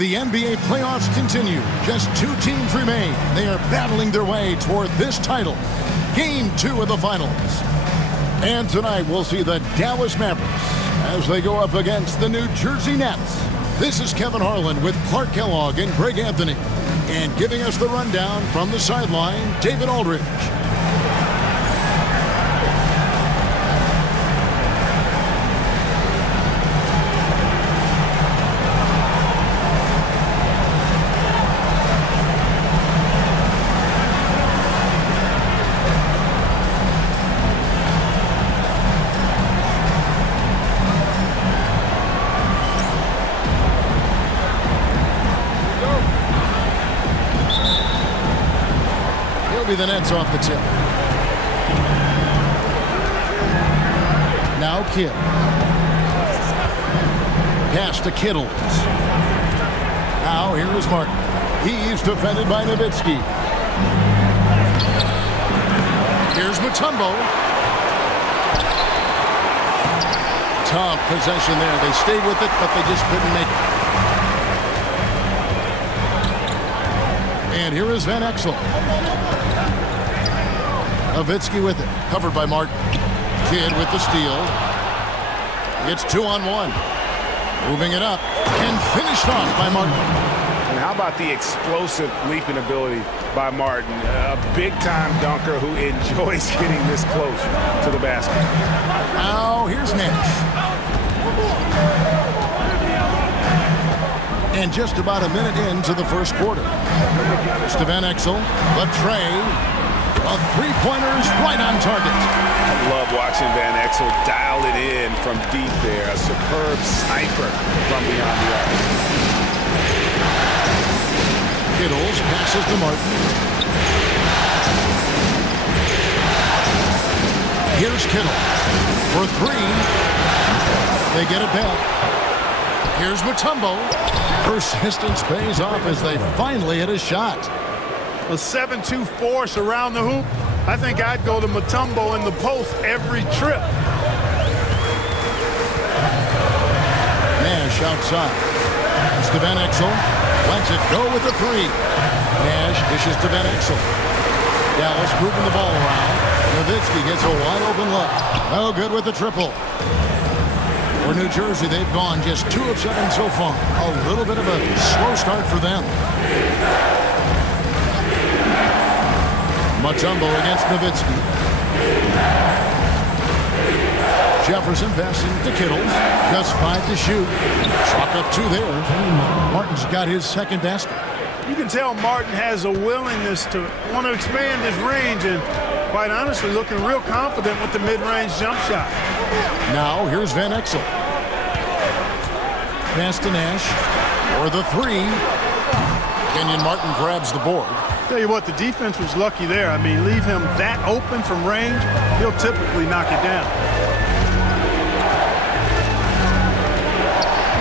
The NBA playoffs continue. Just 2 teams remain. They are battling their way toward this title. Game 2 of the finals. And tonight we'll see the Dallas Mavericks as they go up against the New Jersey Nets. This is Kevin Harlan with Clark Kellogg and Greg Anthony. And giving us the rundown from the sideline, David Aldridge. The Nets off the tip. Now Kidd. Pass to Kittle. Now here is Martin. He's defended by Nowitzki. Here's Mutombo. Tough possession there. They stayed with it, but they just couldn't make it. And here is Van Exel. Nowitzki with it, covered by Martin. Kidd with the steal. It's 2-on-1. Moving it up and finished off by Martin. And how about the explosive leaping ability by Martin? A big-time dunker who enjoys getting this close to the basket. Now here's Nash. And just about a minute into the first quarter. It's to Van Exel. The tray. A three-pointer's right on target. I love watching Van Exel dial it in from deep there. A superb sniper from beyond the arc. Kittles passes to Martin. Here's Kittle for 3. They get it back. Here's Mutombo. Persistence pays off as they finally hit a shot. A 7-2 force around the hoop. I think I'd go to Mutombo in the post every trip. Nash outside. It's to Van Exel. Lets it go with the 3. Nash dishes to Van Exel. Dallas moving the ball around. Nowitzki gets a wide open look. Oh, good with the triple. For New Jersey, they've gone just 2 of 7 so far. A little bit of a slow start for them. Mutombo against Nowitzki. Jefferson passing to Kittle. Just 5 to shoot. Chalk up 2 there. Martin's got his second basket. You can tell Martin has a willingness to want to expand his range and, quite honestly, looking real confident with the mid-range jump shot. Now here's Van Exel. Pass to Nash. Or the 3. Kenyon Martin grabs the board. Tell you what, the defense was lucky there. I mean, leave him that open from range, he'll typically knock it down.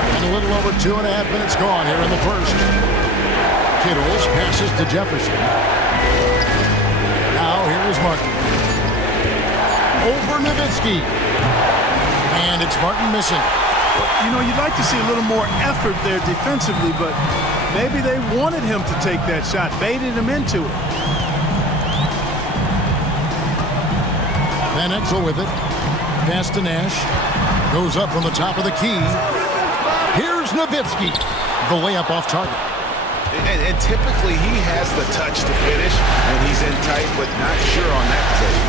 And a little over 2.5 minutes gone here in the first. Kittles passes to Jefferson. Now here is Martin. Over Nowitzki. And it's Martin missing. You know, you'd like to see a little more effort there defensively, but maybe they wanted him to take that shot, baited him into it. Van Exel with it. Pass to Nash. Goes up from the top of the key. Here's Nowitzki. The layup off target. And typically he has the touch to finish when he's in tight, but not sure on that possession.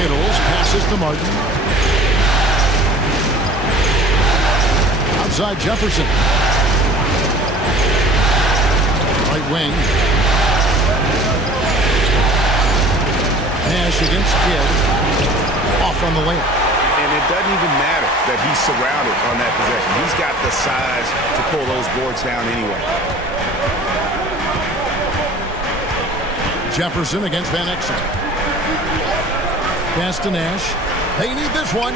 Kittles passes to Martin. Outside Jefferson. Right wing. Nash against Kidd. Off on the layup. And it doesn't even matter that he's surrounded on that possession. He's got the size to pull those boards down anyway. Jefferson against Van Exel. Pass to Nash. They need this one.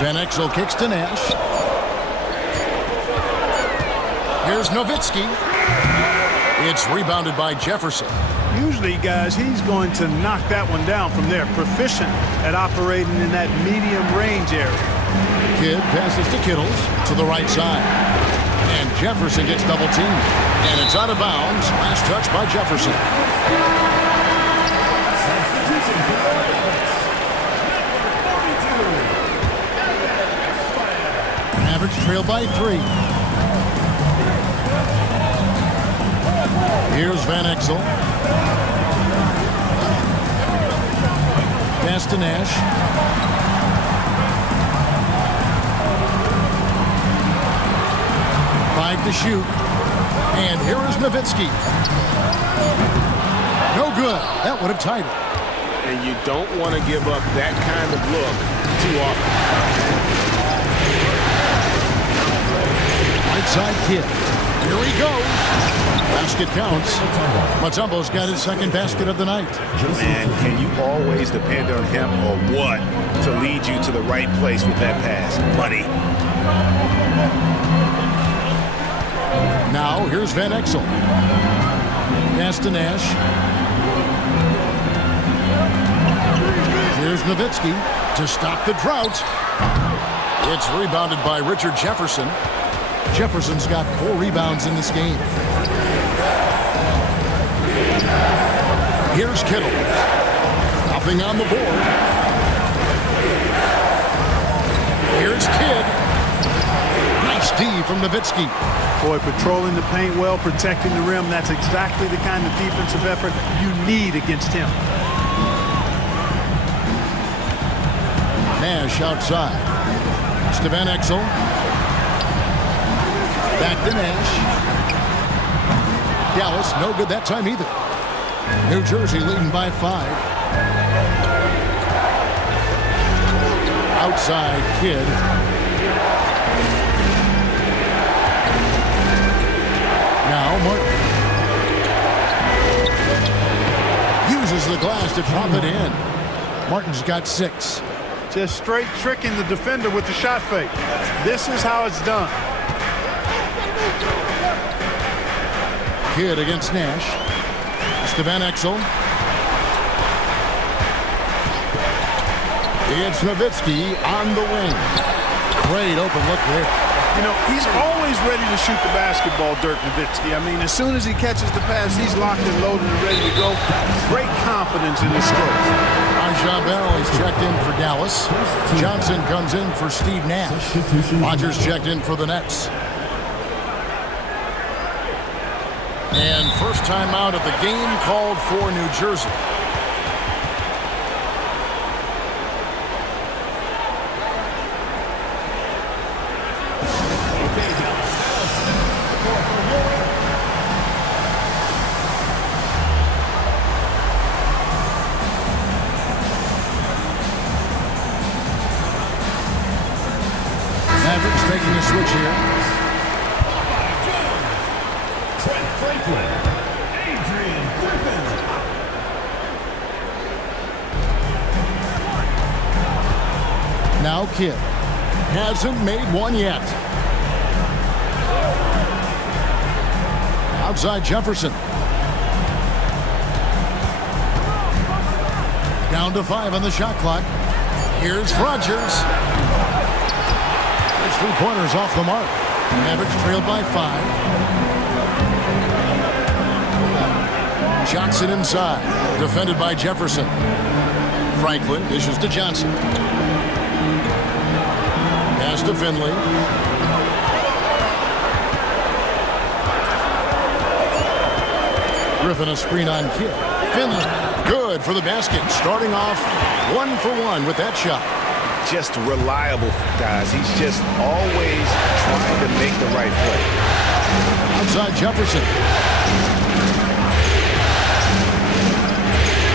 Van Exel kicks to Nash. Here's Nowitzki. It's rebounded by Jefferson. Usually, guys, he's going to knock that one down from there. Proficient at operating in that medium range area. Kidd passes to Kittles to the right side. And Jefferson gets double teamed. And it's out of bounds. Last touch by Jefferson. Mavericks trail by 3. Here's Van Exel. Pass to Nash. Five to shoot. And here is Nowitzki. No good. That would have tied it. And you don't want to give up that kind of look too often. Right side Kidd. Here he goes. Basket counts. Mutombo's got his second basket of the night. Man, can you always depend on him or what to lead you to the right place with that pass? Money. Now, here's Van Exel. Pass to Nash. Here's Nowitzki to stop the drought. It's rebounded by Richard Jefferson. Jefferson's got 4 rebounds in this game. Here's Kittle. Nothing on the board. Here's Kidd. Nice D from Nowitzki. Boy, patrolling the paint well, protecting the rim. That's exactly the kind of defensive effort you need against him. Nash outside. It's to Van Exel. Back to Nash. Dallas, no good that time either. New Jersey leading by 5. Outside Kidd. Now Martin. Uses the glass to drop it in. Martin's got 6. Just straight tricking the defender with the shot fake. This is how it's done. Kidd against Nash. It's to Van Exel. It's Nowitzki on the wing. Great open look there. You know, he's always ready to shoot the basketball, Dirk Nowitzki. I mean, as soon as he catches the pass, he's locked and loaded and ready to go. Great confidence in his strokes. Raja Bell is checked in for Dallas. Johnson comes in for Steve Nash. Rodgers checked in for the Nets. And first time out of the game called for New Jersey. Mavericks making a switch here. Now Kidd hasn't made one yet. Outside Jefferson. Down to 5 on the shot clock. Here's Rodgers. His 3-pointers off the mark. Mavericks trailed by 5. Johnson inside. Defended by Jefferson. Franklin dishes to Johnson. Pass to Finley. Griffin a screen on Kidd. Finley, good for the basket. Starting off 1 for 1 with that shot. Just reliable, guys. He's just always trying to make the right play. Outside Jefferson.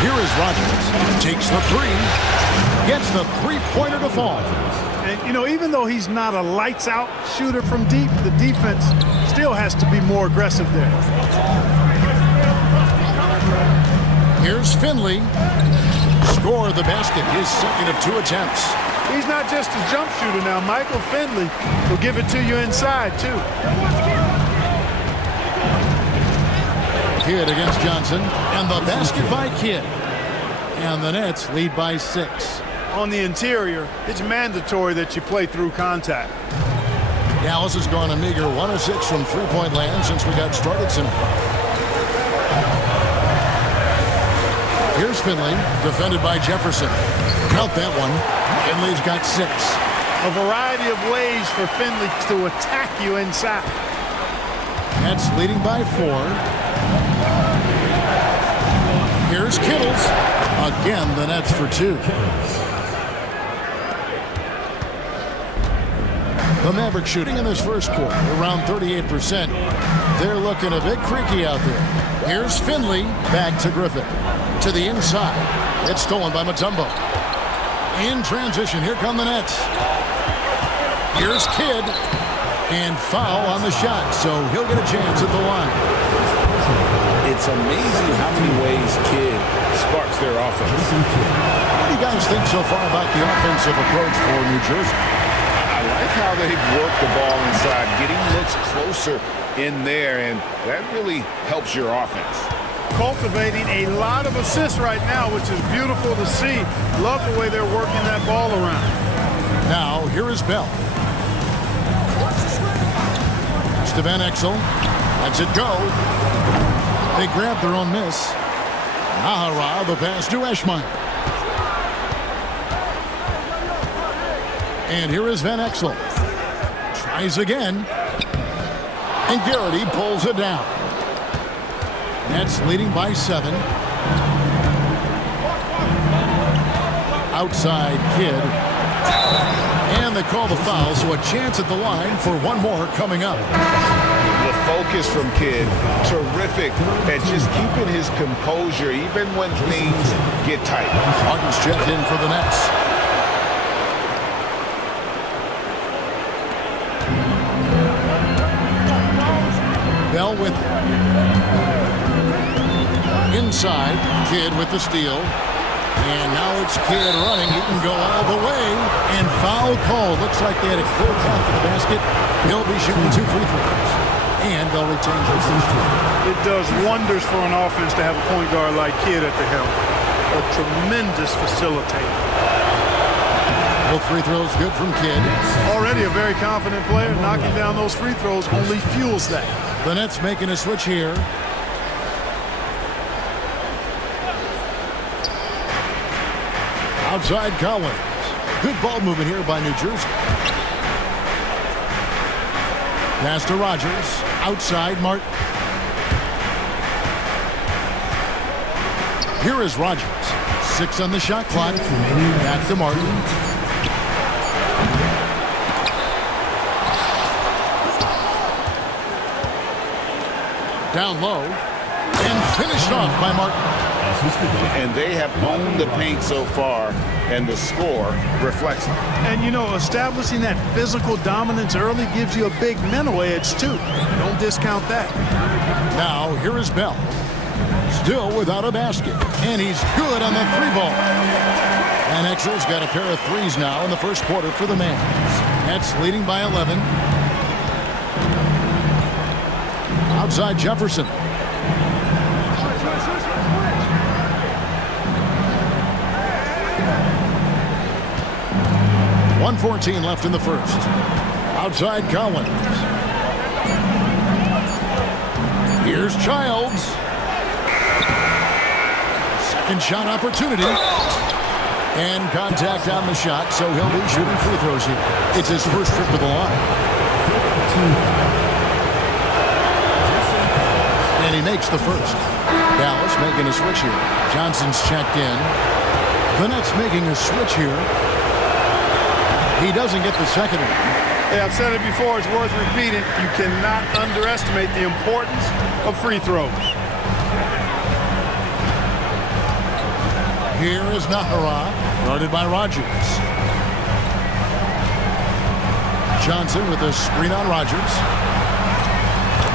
Here is Rodgers. Takes the 3. Gets the 3-pointer to fall. And, you know, even though he's not a lights-out shooter from deep, the defense still has to be more aggressive there. Here's Finley. Score the basket, his second of 2 attempts. He's not just a jump shooter now. Michael Finley will give it to you inside, too. Kidd against Johnson. And the basket by Kidd. And the Nets lead by 6. on the interior, it's mandatory that you play through contact. Dallas has gone a meager 1 of 6 from three-point land since we got started tonight. Here's Finley, defended by Jefferson. Count that one. Finley's got 6. A variety of ways for Finley to attack you inside. Nets leading by 4. Here's Kittles. Again, the Nets for 2. The Mavericks shooting in this first quarter, around 38%. They're looking a bit creaky out there. Here's Finley, back to Griffin. To the inside. It's stolen by Mutombo. In transition, here come the Nets. Here's Kidd. And foul on the shot, so he'll get a chance at the line. It's amazing how many ways Kidd sparks their offense. What do you guys think so far about the offensive approach for New Jersey? I like how they've worked the ball inside, getting looks closer in there, and that really helps your offense. Cultivating a lot of assists right now, which is beautiful to see. Love the way they're working that ball around. Now, here is Bell. To Van Exel. Lets it go. They grab their own miss. Nahara, the pass to Eschmeyer. And here is Van Exel. Tries again. And Garrity pulls it down. Nets leading by 7. Outside Kidd. And they call the foul, so a chance at the line for one more coming up. The focus from Kidd, terrific at just keeping his composure even when things get tight. Martin's checked in for the Nets. Bell with inside. Kidd with the steal. And now it's Kidd running. He can go all the way. And foul call. Looks like they had a clear path to the basket. He'll be shooting 2 free throws. And they'll retain possession. It does wonders for an offense to have a point guard like Kidd at the helm. A tremendous facilitator. Both free throws good from Kidd. Already a very confident player. Knocking down those free throws only fuels that. The Nets making a switch here. Outside Collins. Good ball movement here by New Jersey. Pass to Rogers. Outside Martin. Here is Rogers. 6 on the shot clock. Back to Martin. Down low. And finished off by Martin. And they have owned the paint so far, and the score reflects it. And, you know, establishing that physical dominance early gives you a big mental edge, too. Don't discount that. Now, here is Bell. Still without a basket. And he's good on the 3-ball. And Exel's got a pair of threes now in the first quarter for the Mavs. Nets leading by 11. Outside Jefferson. 1:14 left in the first. Outside Collins. Here's Childs. Second shot opportunity. And contact on the shot, so he'll be shooting free throws here. It's his first trip to the line. And he makes the first. Dallas making a switch here. Johnson's checked in. The Nets making a switch here. He doesn't get the second one. Yeah, I've said it before. It's worth repeating. You cannot underestimate the importance of free throws. Here is Nahara, guarded by Rogers. Johnson with a screen on Rogers.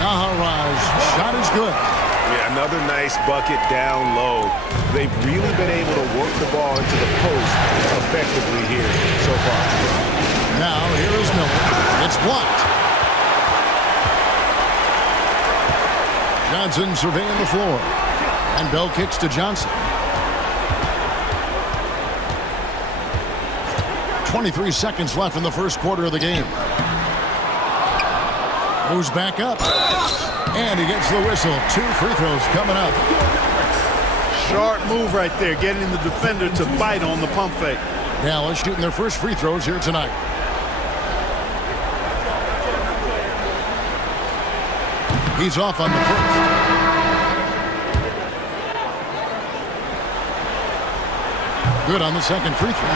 Nahara's shot is good. Yeah, another nice bucket down low. They've really been able to work the ball into the post effectively here so far. Now here is Miller. It's blocked. Johnson surveying the floor. And Bell kicks to Johnson. 23 seconds left in the first quarter of the game. Moves back up. And he gets the whistle. 2 free throws coming up. Sharp move right there, getting the defender to bite on the pump fake. Dallas shooting their first free throws here tonight. He's off on the first. Good on the second free throw.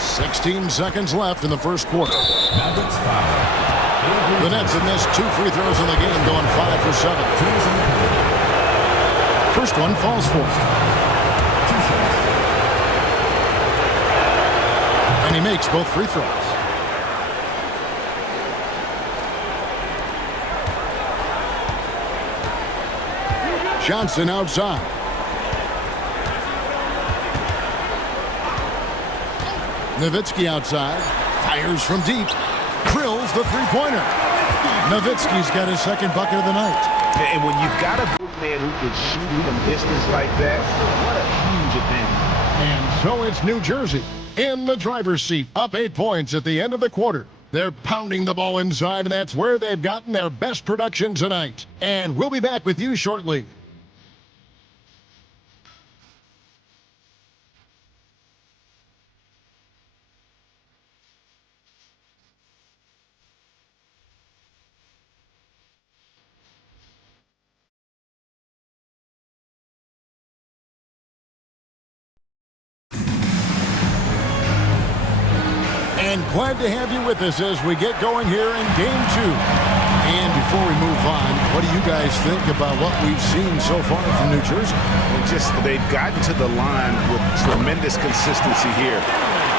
16 seconds left in the first quarter. The Nets have missed 2 free throws in the game, going 5 for 7. First one falls for him. And he makes both free throws. Johnson outside. Nowitzki outside. Fires from deep. Drills the three-pointer. Nowitzki's got his second bucket of the night. And when you've got a big man who can shoot from distance like that, what a huge advantage. And so it's New Jersey in the driver's seat, up 8 points at the end of the quarter. They're pounding the ball inside, and that's where they've gotten their best production tonight. And we'll be back with you shortly. And glad to have you with us as we get going here in Game 2. And before we move on, what do you guys think about what we've seen so far from New Jersey? They've gotten to the line with tremendous consistency here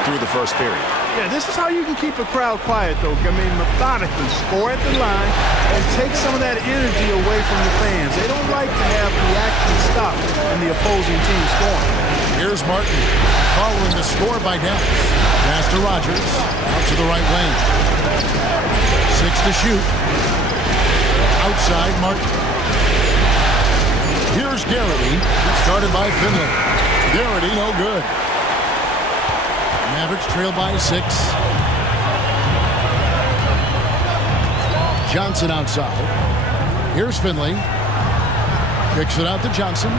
through the first period. Yeah, this is how you can keep a crowd quiet, though. I mean, methodically score at the line and take some of that energy away from the fans. They don't like to have the action stop and the opposing team scoring. Here's Martin following the score by Dallas. Pass to Rogers, out to the right lane. 6 to shoot. Outside Martin. Here's Garrity, started by Finley. Garrity, no good. Mavericks trail by 6. Johnson outside. Here's Finley. Kicks it out to Johnson.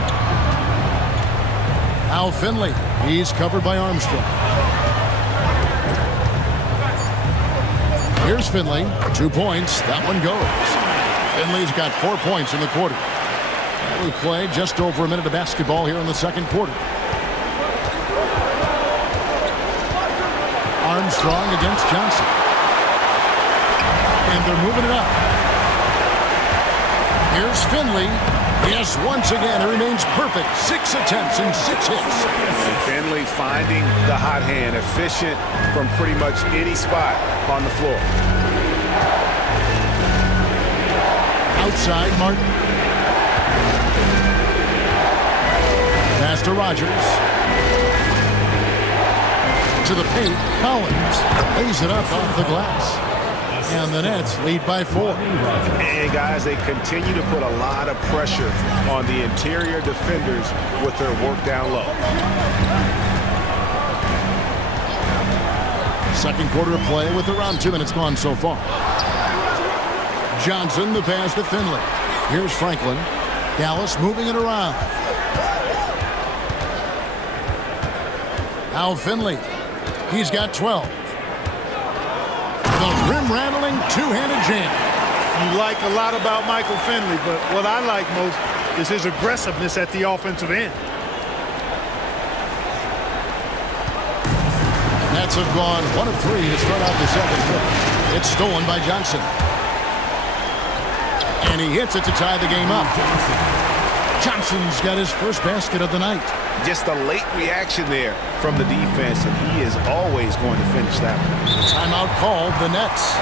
Now Finley. He's covered by Armstrong. Here's Finley. 2 points. That one goes. Finley's got 4 points in the quarter. And we've played just over a minute of basketball here in the second quarter. Armstrong against Johnson. And they're moving it up. Here's Finley. Yes, once again, it remains perfect. 6 attempts and 6 hits. And Finley finding the hot hand, efficient from pretty much any spot on the floor. Outside, Martin. Pass to Rogers. To the paint, Collins lays it up off the glass. And the Nets lead by 4. And guys, they continue to put a lot of pressure on the interior defenders with their work down low. Second quarter of play with around 2 minutes gone so far. Johnson, the pass to Finley. Here's Franklin. Dallas moving it around. Now Finley. He's got 12. The rim-rattling two-handed jam. You like a lot about Michael Finley, but what I like most is his aggressiveness at the offensive end. Nets have gone 1 of 3 to start out the second quarter. It's stolen by Johnson. And he hits it to tie the game up. Johnson's got his first basket of the night. Just a late reaction there from the defense, and he is always going to finish that one. Timeout called, the Nets.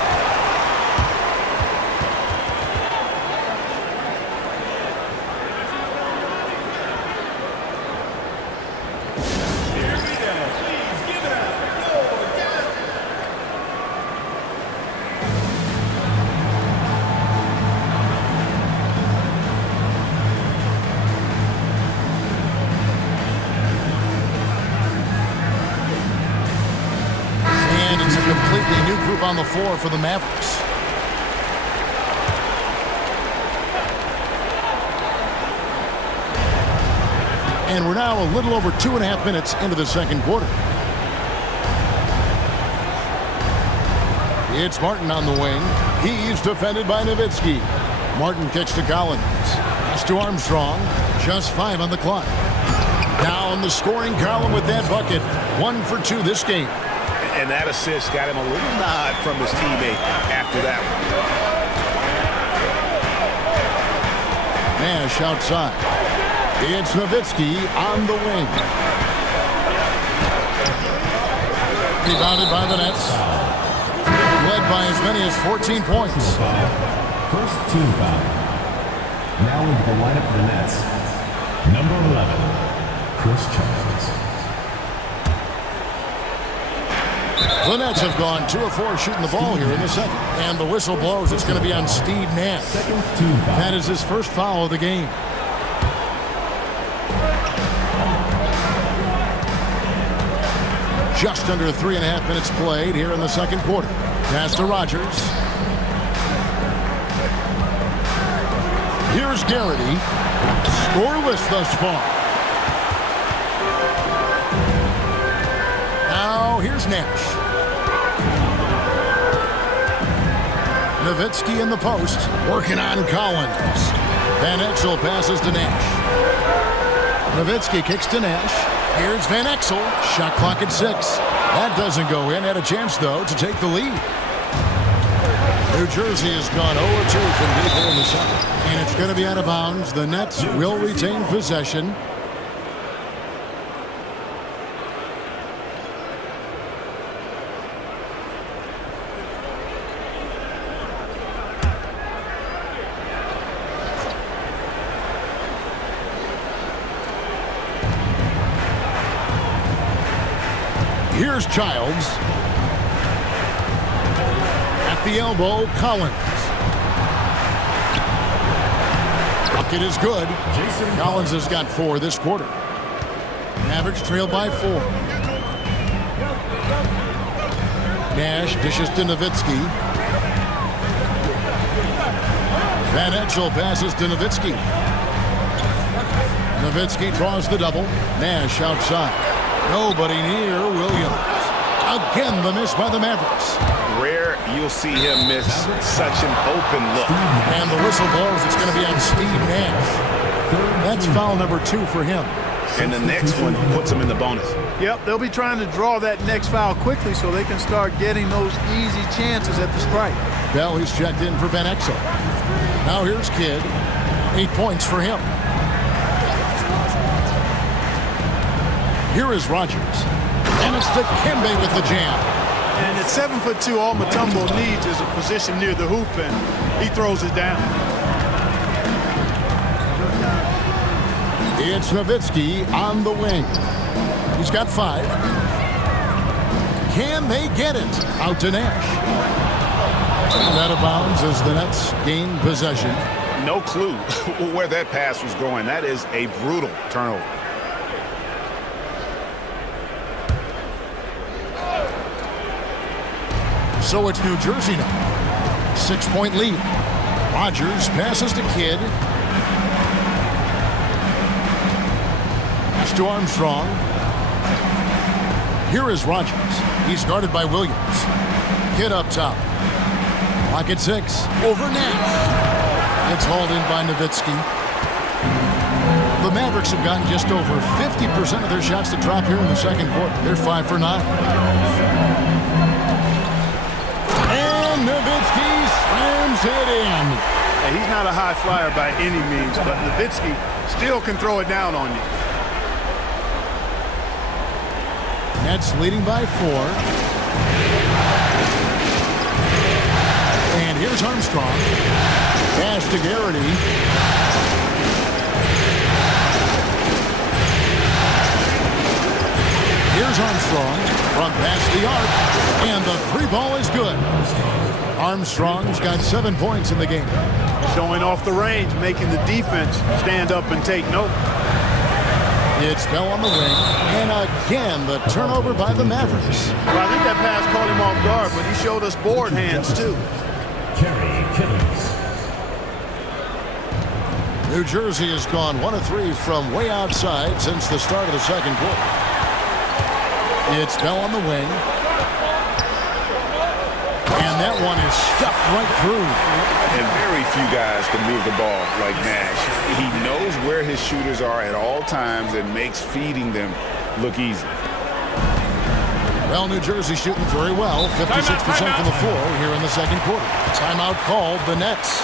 completely new group on the floor for the Mavericks. And we're now a little over 2.5 minutes into the second quarter. It's Martin on the wing. He's defended by Nowitzki. Martin kicks to Collins. Pass to Armstrong. Just 5 on the clock. Down the scoring column with that bucket. 1 for 2 this game. And that assist got him a little nod from his teammate after that one. Nash outside. It's Nowitzki on the wing. Rebounded by the Nets. Led by as many as 14 points. First team foul. Now into the lineup for the Nets. Number 11, Chris Charles. The Nets have gone 2 of 4 shooting the ball here in the second. And the whistle blows. It's going to be on Steve Nash. That is his first foul of the game. Just under 3.5 minutes played here in the second quarter. Pass to Rogers. Here's Garrity. Scoreless thus far. Now here's Nash. Nowitzki in the post. Working on Collins. Van Exel passes to Nash. Nowitzki kicks to Nash. Here's Van Exel. Shot clock at 6. That doesn't go in. Had a chance, though, to take the lead. New Jersey has gone 0-2 from deep here in the second. And it's going to be out of bounds. The Nets will retain possession. Here's Childs. At the elbow, Collins. Bucket is good. Collins has got 4 this quarter. Mavericks trail by 4. Nash dishes to Nowitzki. Van Exel passes to Nowitzki. Nowitzki draws the double. Nash outside. Nobody near Williams. Again, the miss by the Mavericks. Rare you'll see him miss such an open look. And the whistle blows. It's going to be on Steve Nash. That's foul number 2 for him. And the next one puts him in the bonus. Yep, they'll be trying to draw that next foul quickly so they can start getting those easy chances at the strike. Bell is checked in for Van Exel. Now here's Kidd. 8 points for him. Here is Rogers. And it's to Kembe with the jam. And at 7'2", all Mutombo needs is a position near the hoop, and he throws it down. It's Nowitzki on the wing. He's got 5. Can they get it? Out to Nash. And out of bounds as the Nets gain possession. No clue where that pass was going. That is a brutal turnover. So it's New Jersey now. 6-point lead. Rogers passes to Kidd. Pass to Armstrong. Here is Rogers. He's guarded by Williams. Kidd up top. Clock at 6. Over Nash. It's hauled in by Nowitzki. The Mavericks have gotten just over 50% of their shots to drop here in the second quarter. They're 5 for 9. Nowitzki slams it in. Hey, he's not a high flyer by any means, but Nowitzki still can throw it down on you. Nets leading by 4. And here's Armstrong. Pass to Garrity. Here's Armstrong from past the arc. And the 3-ball is good. Armstrong's got 7 points in the game. Showing off the range, making the defense stand up and take note. It's Bell on the wing, and again the turnover by the Mavericks. Well, I think that pass caught him off guard, but he showed us board hands too. Kerry Kittles. New Jersey has gone 1 of 3 from way outside since the start of the second quarter. It's Bell on the wing. And that one is stuffed right through. And very few guys can move the ball like Nash. He knows where his shooters are at all times and makes feeding them look easy. Well, New Jersey shooting very well, 56% from the floor here in the second quarter. Timeout called the Nets.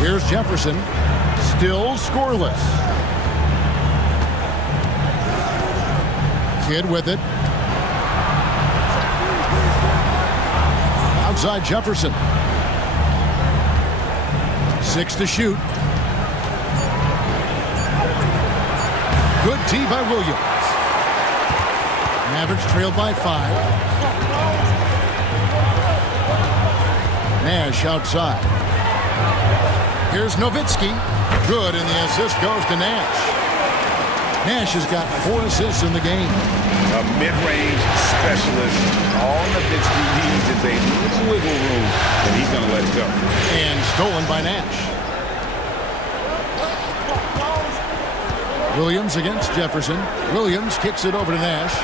Here's Jefferson, still scoreless. Kidd with it. Outside Jefferson. 6 to shoot. Good D by Williams. Mavericks trailed by 5. Nash outside. Here's Nowitzki. Good, and the assist goes to Nash. Nash has got 4 assists in the game. A mid-range specialist. All Nowitzki needs is a little wiggle room, and he's going to let it go. And stolen by Nash. Williams against Jefferson. Williams kicks it over to Nash.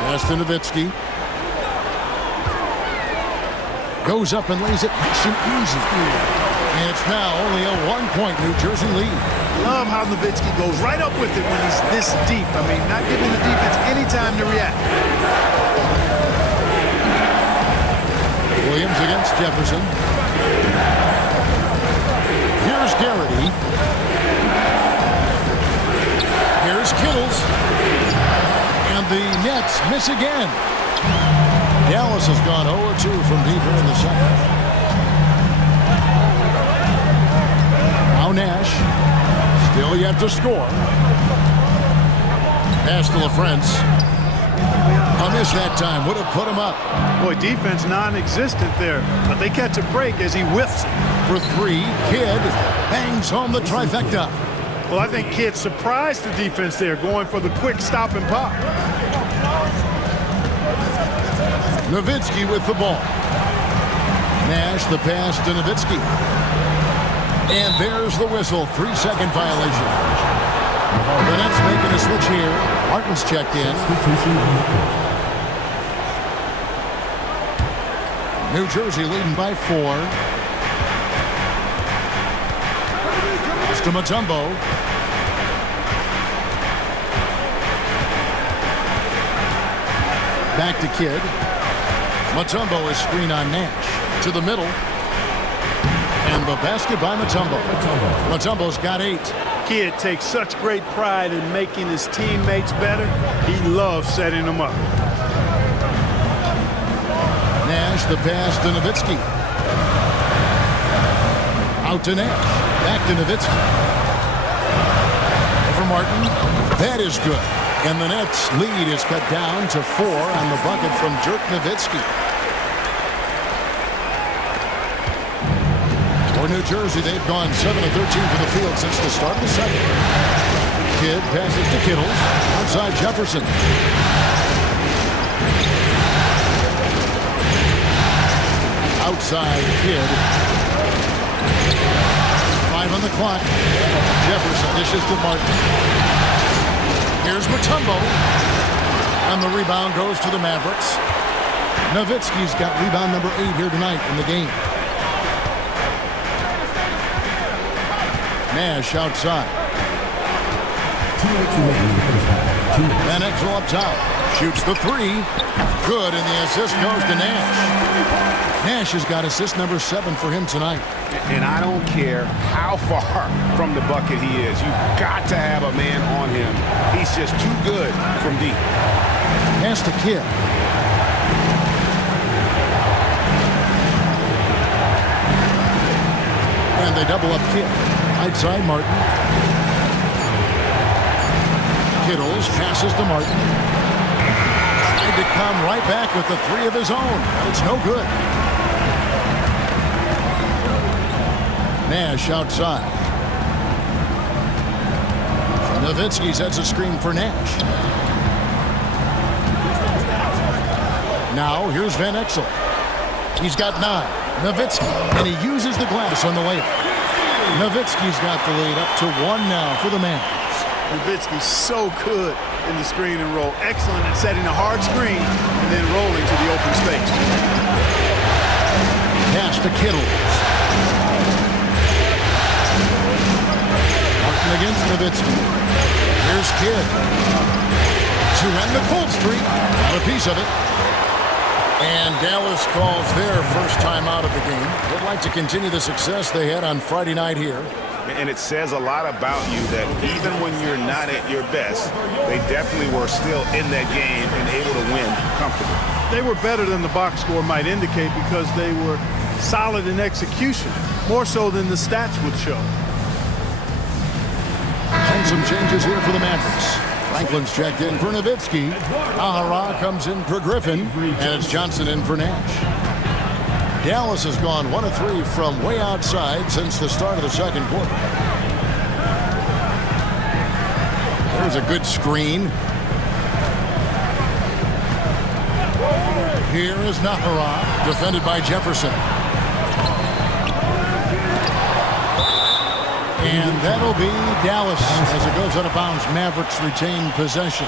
Pass to Nowitzki. Goes up and lays it nice and easy. And it's now only a 1-point New Jersey lead. Love how Nowitzki goes right up with it when he's this deep. I mean, not giving the defense any time to react. Williams against Jefferson. Here's Garrity. Here's Kittles. And the Nets miss again. Dallas has gone 0-2 from deep here in the second. Now Nash. Still yet to score. Pass to LaFrance. A miss that time. Would have put him up. Boy, defense non-existent there. But they catch a break as he whiffs it. For 3, Kidd bangs home the trifecta. Well, I think Kidd surprised the defense there, going for the quick stop and pop. Nowitzki with the ball. Nash the pass to Nowitzki. And there's the whistle. 3-second violation. The Nets making a switch here. Martin's checked in. New Jersey leading by 4. Pass to Mutombo. Back to Kidd. Mutombo is screen on Nash. To the middle. And the basket by Mutombo. Mutombo's got 8. Kidd takes such great pride in making his teammates better. He loves setting them up. Nash the pass to Nowitzki. Out to Nash. Back to Nowitzki. Over Martin. That is good. And the Nets lead is cut down to 4 on the bucket from Dirk Nowitzki. For New Jersey, they've gone 7 of 13 from the field since the start of the second. Kidd passes to Kittles. Outside Jefferson. Outside Kidd. 5 on the clock. Jefferson dishes to Martin. Here's Mutombo. And the rebound goes to the Mavericks. Nowitzki's got rebound number 8 here tonight in the game. Nash outside. Van Exel up top. Shoots the 3. Good, and the assist goes to Nash. Nash has got assist number 7 for him tonight. And I don't care how far from the bucket he is. You've got to have a man on him. He's just too good from deep. Pass to Kidd. And they double up Kidd. Right side, Martin. Kittles passes to Martin. Tried to come right back with the three of his own, but it's no good. Nash outside. Nowitzki sets a screen for Nash. Now here's Van Exel. He's got 9. Nowitzki, and he uses the glass on the layup. Nowitzki's got the lead up to 1 now for the Mavs. Nowitzki's so good in the screen and roll. Excellent at setting a hard screen and then rolling to the open space. Pass to Kittles. Martin against Nowitzki. Here's Kidd. To end the cold streak. Got a piece of it. And Dallas calls their first time out of the game. They'd like to continue the success they had on Friday night here. And it says a lot about you that even when you're not at your best, they definitely were still in that game and able to win comfortably. They were better than the box score might indicate because they were solid in execution, more so than the stats would show. And some changes here for the Mavericks. Franklin's checked in for Nowitzki. Ahara comes in for Griffin, and it's Johnson in for Nash. Dallas has gone 1 of 3 from way outside since the start of the second quarter. There's a good screen. Here is Nahara, defended by Jefferson. And that'll be Dallas as it goes out of bounds. Mavericks retain possession.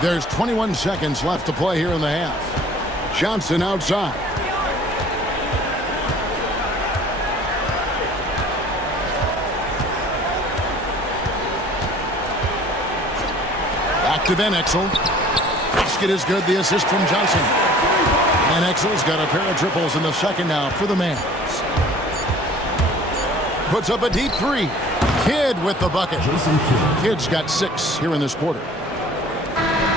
There's 21 seconds left to play here in the half. Johnson outside. Back to Van Exel. Basket is good. The assist from Johnson. Van Exel's got a pair of triples in the second now for the Mavs. Puts up a deep 3. Kidd with the bucket. Kidd's got 6 here in this quarter.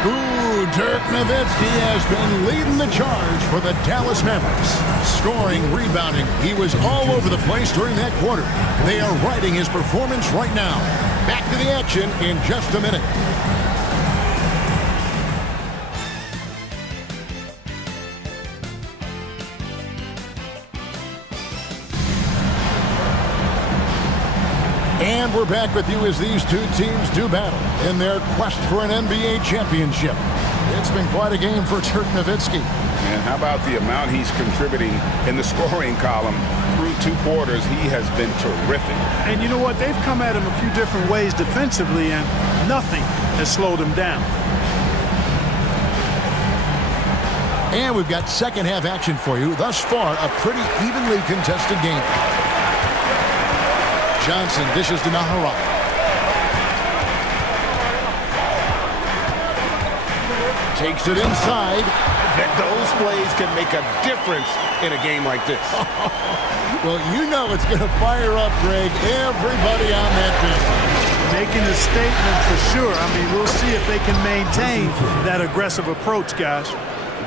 Ooh, Dirk Nowitzki has been leading the charge for the Dallas Mavericks. Scoring, rebounding. He was all over the place during that quarter. They are riding his performance right now. Back to the action in just a minute. And we're back with you as these two teams do battle in their quest for an NBA championship. It's been quite a game for Dirk Nowitzki. And how about the amount he's contributing in the scoring column through 2 quarters? He has been terrific. And you know what? They've come at him a few different ways defensively, and nothing has slowed him down. And we've got second half action for you. Thus far, a pretty evenly contested game. Johnson dishes to Nahara. Takes it inside. Those plays can make a difference in a game like this. Well, you know it's going to fire up, Greg, everybody on that team. Making a statement for sure. I mean, we'll see if they can maintain that aggressive approach, guys.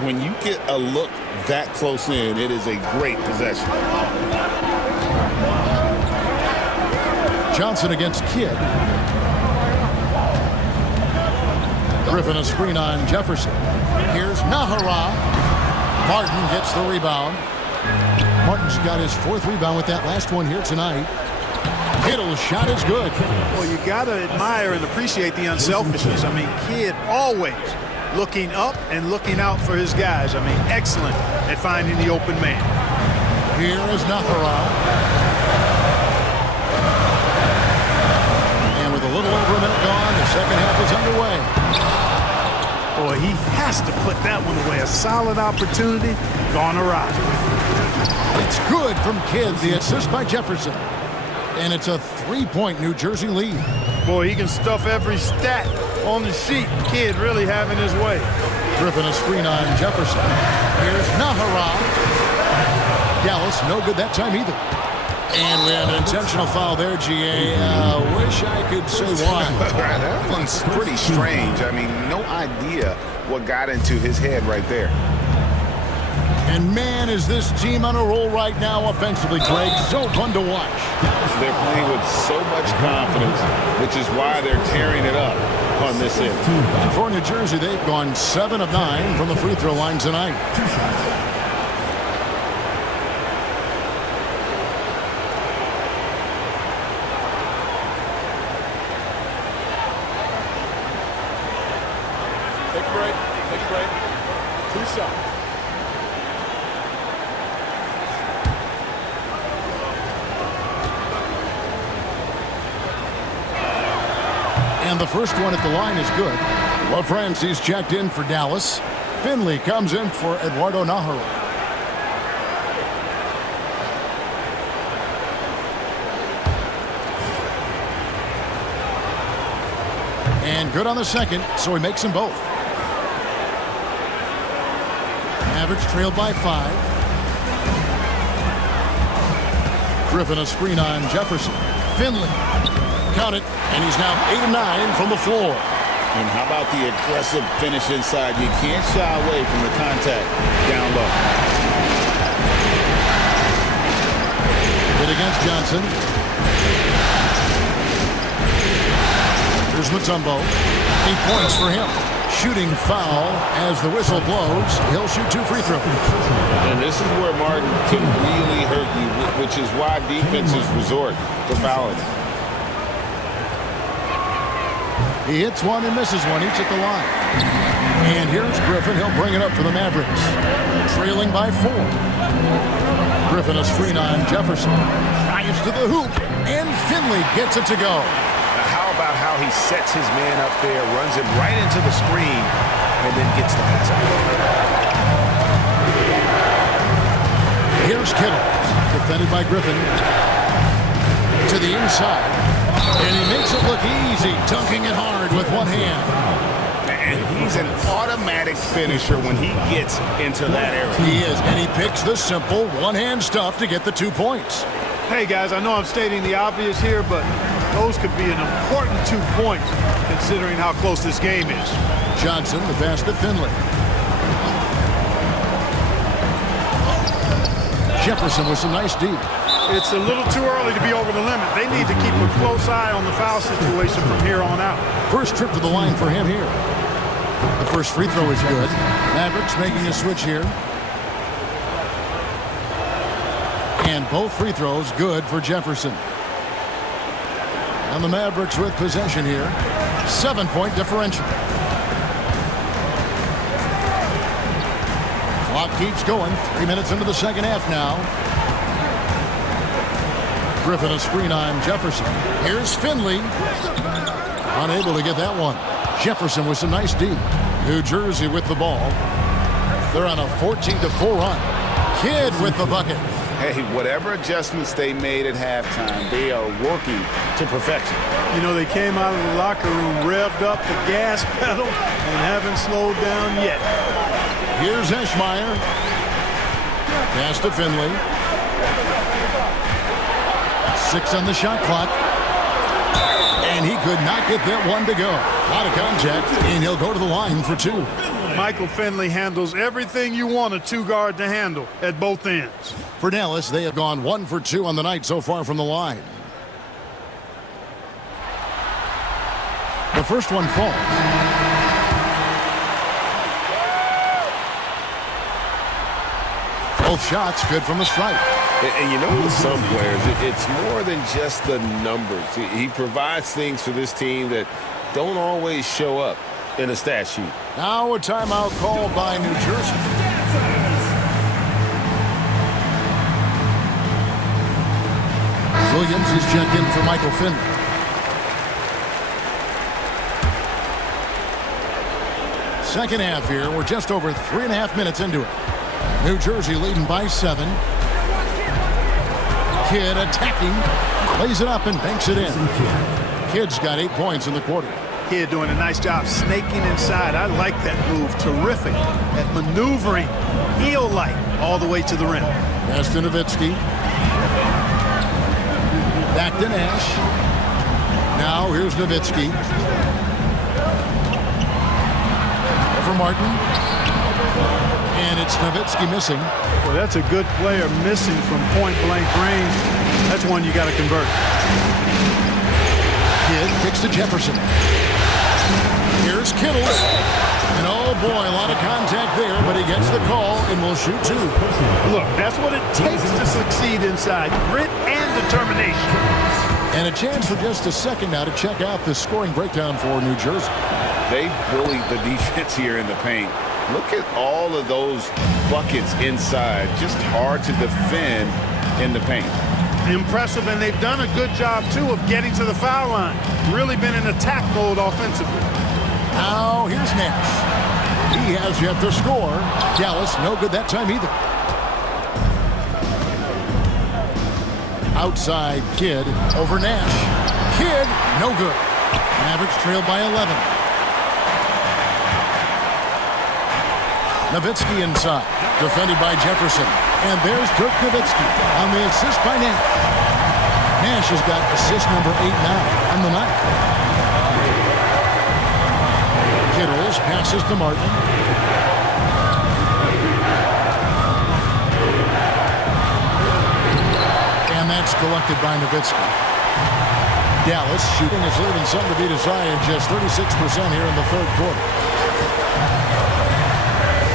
When you get a look that close in, it is a great possession. Johnson against Kidd. Griffin a screen on Jefferson. Here's Nahara. Martin gets the rebound. Martin's got his 4th rebound with that last one here tonight. Kittle's shot is good. Well, you got to admire and appreciate the unselfishness. I mean, Kidd always looking up and looking out for his guys. I mean, excellent at finding the open man. Here is Nahara. A little over a minute gone. The second half is underway. Boy, he has to put that one away. A solid opportunity gone awry. It's good from Kidd. The assist by Jefferson. And it's a 3-point New Jersey lead. Boy, he can stuff every stat on the sheet. Kidd really having his way. Griffin a screen on Jefferson. Here's Nahara. Dallas no good that time either. And we have an intentional foul there, GA. Wish I could say why. That one's pretty strange. I mean, no idea what got into his head right there. And man, is this team on a roll right now offensively, Greg. So fun to watch. They're playing with so much confidence, which is why they're tearing it up on this end. For New Jersey, they've gone 7 of 9 from the free throw line tonight. Take a break. Take a break. 2 shots. And the first one at the line is good. LaFrancie's checked in for Dallas. Finley comes in for Eduardo Najarro. And good on the second, so he makes them both. Average trailed by 5. Griffin a screen on Jefferson. Finley. Count it, and he's now 8 of 9 from the floor. And how about the aggressive finish inside? You can't shy away from the contact down low. Hit against Johnson. Here's Mutombo. 8 points for him. Shooting foul as the whistle blows. He'll shoot 2 free throws. And this is where Martin can really hurt you, which is why defenses resort to fouling. He hits one and misses one, each at the line. And here's Griffin. He'll bring it up for the Mavericks. Trailing by 4. Griffin a screen on Jefferson. Drives to the hoop, and Finley gets it to go. Now how about how he sets his man up there, runs him right into the screen, and then gets the pass out. Here's Kittle. Defended by Griffin. To the inside. And he makes it look easy, dunking it hard with one hand. And he's an automatic finisher when he gets into that area. He is, and he picks the simple one-hand stuff to get the 2 points. Hey, guys, I know I'm stating the obvious here, but those could be an important 2 points considering how close this game is. Johnson, the pass to Finley. Jefferson with some nice D. It's a little too early to be over the limit. They need to keep a close eye on the foul situation from here on out. First trip to the line for him here. The first free throw is good. Mavericks making a switch here. And both free throws good for Jefferson. And the Mavericks with possession here. 7-point differential. Clock keeps going. 3 minutes into the second half now. Griffin a screen on Jefferson. Here's Finley. Unable to get that one. Jefferson with some nice D. New Jersey with the ball. They're on a 14-4 run. Kidd with the bucket. Hey, whatever adjustments they made at halftime, they are working to perfection. You know, they came out of the locker room, revved up the gas pedal, and haven't slowed down yet. Here's Eschmeyer. Pass to Finley. 6 on the shot clock. And he could not get that one to go. A lot of contact, and he'll go to the line for 2. Michael Finley handles everything you want a 2-guard to handle at both ends. For Dallas, they have gone 1 for 2 on the night so far from the line. The first one falls. Both shots good from the stripe. And you know, with some players, it's more than just the numbers. He provides things for this team that don't always show up in a stat sheet. Now a timeout called by New Jersey. Williams is checked in for Michael Finley. Second half here. We're just over 3.5 minutes into it. New Jersey leading by 7. Kidd attacking. Plays it up and banks it in. Kidd's got 8 points in the quarter. Kidd doing a nice job snaking inside. I like that move. Terrific at maneuvering, heel-like, all the way to the rim. Pass to Nowitzki. Back to Nash. Now here's Nowitzki. Over Martin. And it's Nowitzki missing. Well, that's a good player missing from point-blank range. That's one you got to convert. Kidd kicks to Jefferson. Here's Kittle. And oh boy, a lot of contact there, but he gets the call and will shoot two. Look, that's what it takes to succeed inside. Grit and determination. And a chance for just a second now to check out the scoring breakdown for New Jersey. They bullied the defense here in the paint. Look at all of those buckets inside. Just hard to defend in the paint. Impressive, and they've done a good job, too, of getting to the foul line. Really been in attack mode offensively. Now, here's Nash. He has yet to score. Dallas, no good that time either. Outside, Kidd over Nash. Kidd, no good. Mavericks trail by 11. Nowitzki inside, defended by Jefferson. And there's Dirk Nowitzki on the assist by Nash. Nash has got assist number 8 now on the night. Kittles passes to Martin. And that's collected by Nowitzki. Dallas shooting is leaving something to be desired, just 36% here in the third quarter.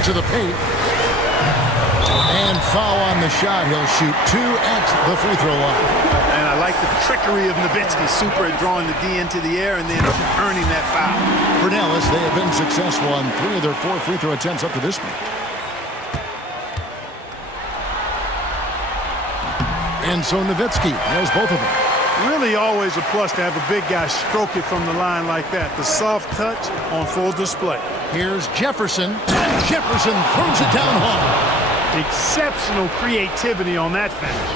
To the paint. And foul on the shot. He'll shoot 2 at the free throw line. And I like the trickery of Nowitzki. Super at drawing the D into the air and then earning that foul. For Dallas, they have been successful on 3 of their 4 free throw attempts up to this point. And so Nowitzki has both of them. Really always a plus to have a big guy stroke it from the line like that. The soft touch on full display. Here's Jefferson. And Jefferson throws it down hard. Exceptional creativity on that finish.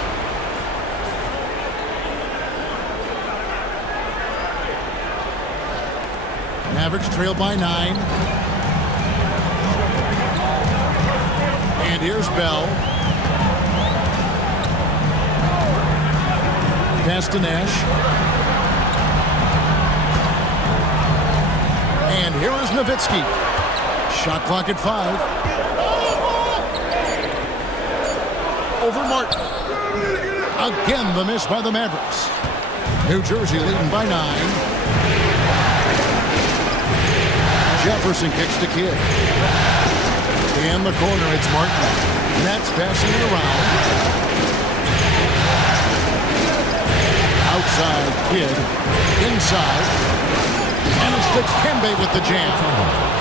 Mavericks trail by 9. And here's Bell. Pass to Nash. And here is Nowitzki. Shot clock at 5. Over Martin. Again, the miss by the Mavericks. New Jersey leading by 9. Jefferson kicks to Kidd. In the corner, it's Martin. Nets passing it around. Outside, Kidd. Inside. And it's Dikembe with the jam.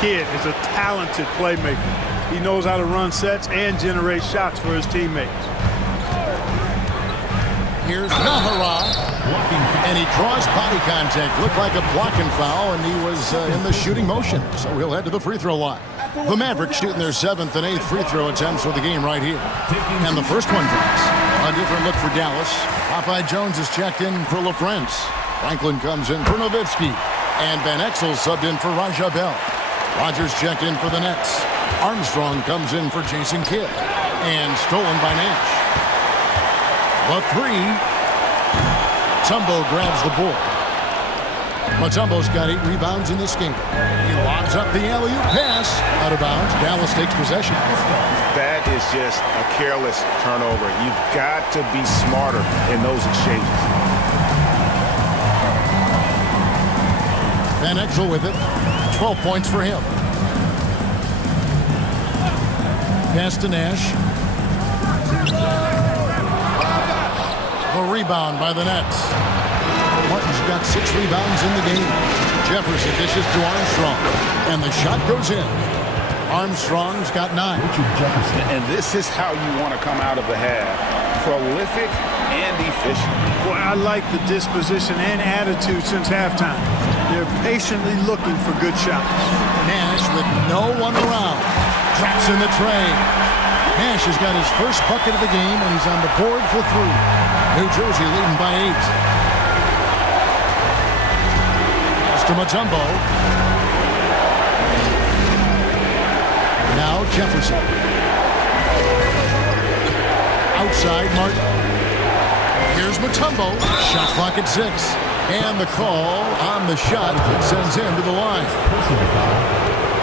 Kidd is a talented playmaker. He knows how to run sets and generate shots for his teammates. Here's Nahara. And he draws body contact. Looked like a blocking foul, and he was in the shooting motion. So he'll head to the free throw line. The Mavericks shooting their 7th and 8th free throw attempts for the game right here. And the first one drops. A different look for Dallas. Popeye Jones is checked in for LaFrance. Franklin comes in for Nowitzki. And Van Exel subbed in for Raja Bell. Rogers checked in for the Nets. Armstrong comes in for Jason Kidd. And stolen by Nash. The 3. Mutombo grabs the board. Mutombo's got 8 rebounds in this game. He lobs up the alley-oop pass. Out of bounds. Dallas takes possession. That is just a careless turnover. You've got to be smarter in those exchanges. Van Exel with it. 12 points for him. Pass to Nash. The rebound by the Nets. Martin's got 6 rebounds in the game. Jefferson dishes to Armstrong. And the shot goes in. Armstrong's got 9. And this is how you want to come out of the half. Prolific and efficient. Boy, I like the disposition and attitude since halftime. They're patiently looking for good shots. Nash with no one around. Traps in the tray. Nash has got his first bucket of the game, and he's on the board for 3. New Jersey leading by 8. Pass to Mutombo. Now Jefferson. Outside Martin. Here's Mutombo. Shot clock at 6. And the call on the shot that sends him to the line.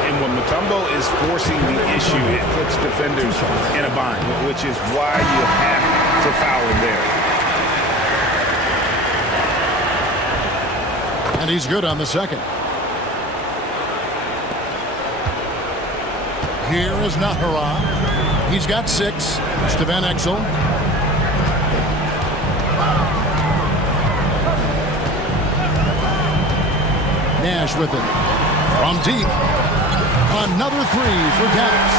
And when Mutombo is forcing the issue, it puts defenders in a bind, which is why you have to foul him there. And he's good on the second. Here is Nahara. He's got 6. It's to Van Exel. Nash with it. From deep. Another 3 for Dallas.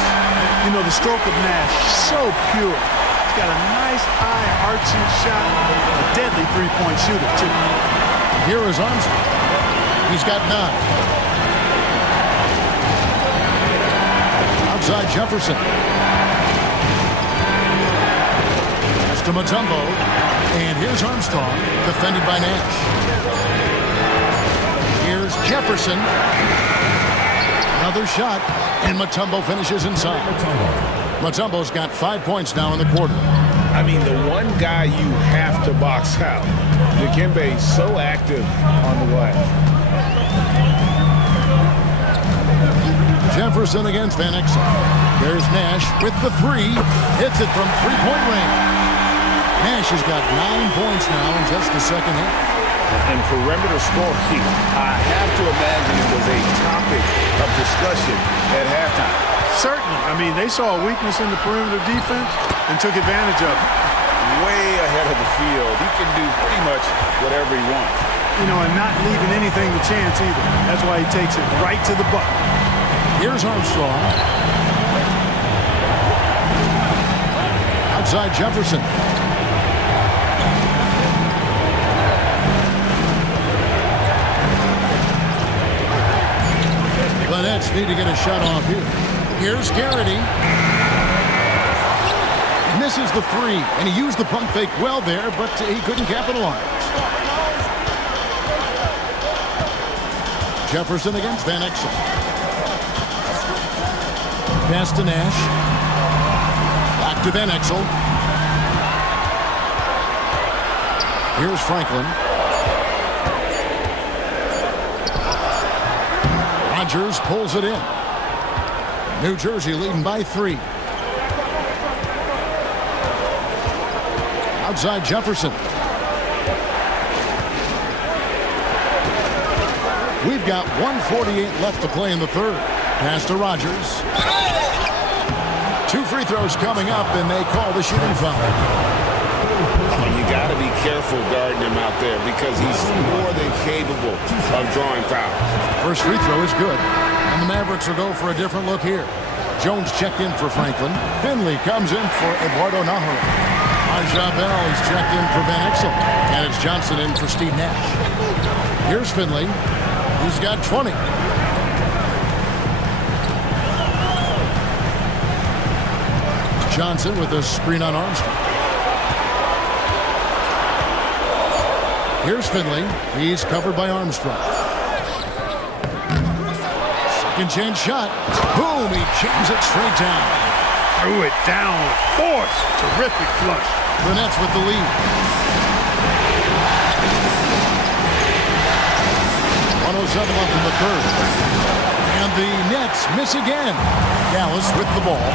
You know, the stroke of Nash, so pure. He's got a nice high arching shot. A deadly three-point shooter, too. Here is Armstrong. He's got 9. Outside Jefferson. Pass to Mutombo. And here's Armstrong, defended by Nash. Here's Jefferson. Another shot, and Mutombo finishes inside. Mutombo's got 5 points now in the quarter. I mean, the one guy you have to box out. Dikembe is so active on the glass. Jefferson against Van Exel. There's Nash with the 3. Hits it from three-point range. Nash has got 9 points now in just the second half. And perimeter scoring, I have to imagine it was a topic of discussion at halftime. Certainly. I mean, they saw a weakness in the perimeter defense and took advantage of it. Way ahead of the field. He can do pretty much whatever he wants. You know, and not leaving anything to chance either. That's why he takes it right to the bucket. Here's Armstrong. Outside Jefferson. The Nets need to get a shot off here. Here's Garrity. Misses the 3, and he used the pump fake well there, but he couldn't capitalize. Jefferson against Van Exel. Pass to Nash. Back to Van Exel. Here's Franklin. Rodgers pulls it in. New Jersey leading by 3. Outside Jefferson. We've got 1:48 left to play in the third. Pass to Rodgers. 2 free throws coming up, and they call the shooting foul. You got to be careful guarding him out there because he's more than capable of drawing fouls. First free throw is good, and the Mavericks will go for a different look here. Jones checked in for Franklin. Finley comes in for Eduardo Nahara. Aja Bell is checked in for Van Exel, and it's Johnson in for Steve Nash. Here's Finley. He's got 20. Johnson with a screen on Armstrong. Here's Finley. He's covered by Armstrong. Second chance shot. Boom! He jams it straight down. Threw it down with force. Terrific flush. The Nets with the lead. 107 left in the third. And the Nets miss again. Dallas with the ball.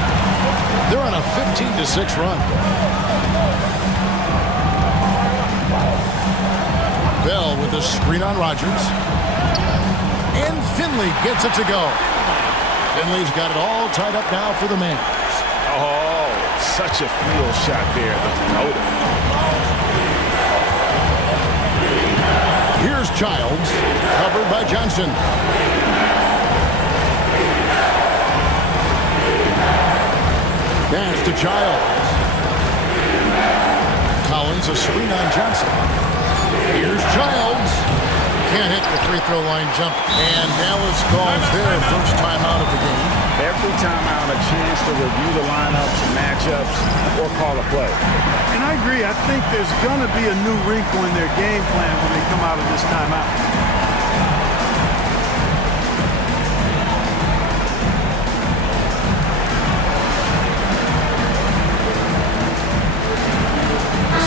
They're on a 15-6 run. Bell with the screen on Rodgers. And Finley gets it to go. Finley's got it all tied up now for the Mavs. Oh, such a field shot there. The floater. Here's Childs, covered by Johnson. Pass to Childs. Collins, a screen on Johnson. Here's Childs. Can't hit the free throw line jump. And Dallas calls their first timeout of the game. Every timeout, a chance to review the lineups, matchups, or call a play. And I agree. I think there's going to be a new wrinkle in their game plan when they come out of this timeout.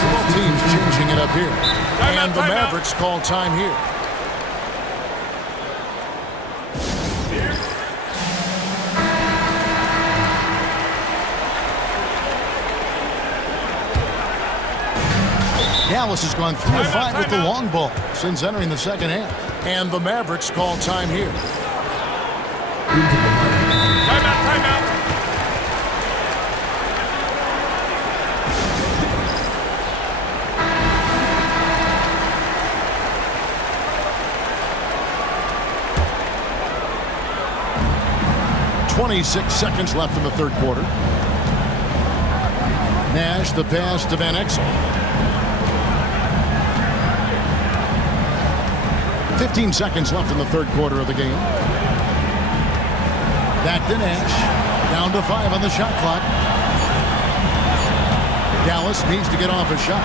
Both teams changing it up here. And the Mavericks call time here. Dallas has gone 3 of 5 with the long ball since entering the second half. And the Mavericks call time here. Timeout. 26 seconds left in the third quarter. Nash, the pass to Van Exel. 15 seconds left in the third quarter of the game. Back to Nash. Down to 5 on the shot clock. Dallas needs to get off a shot.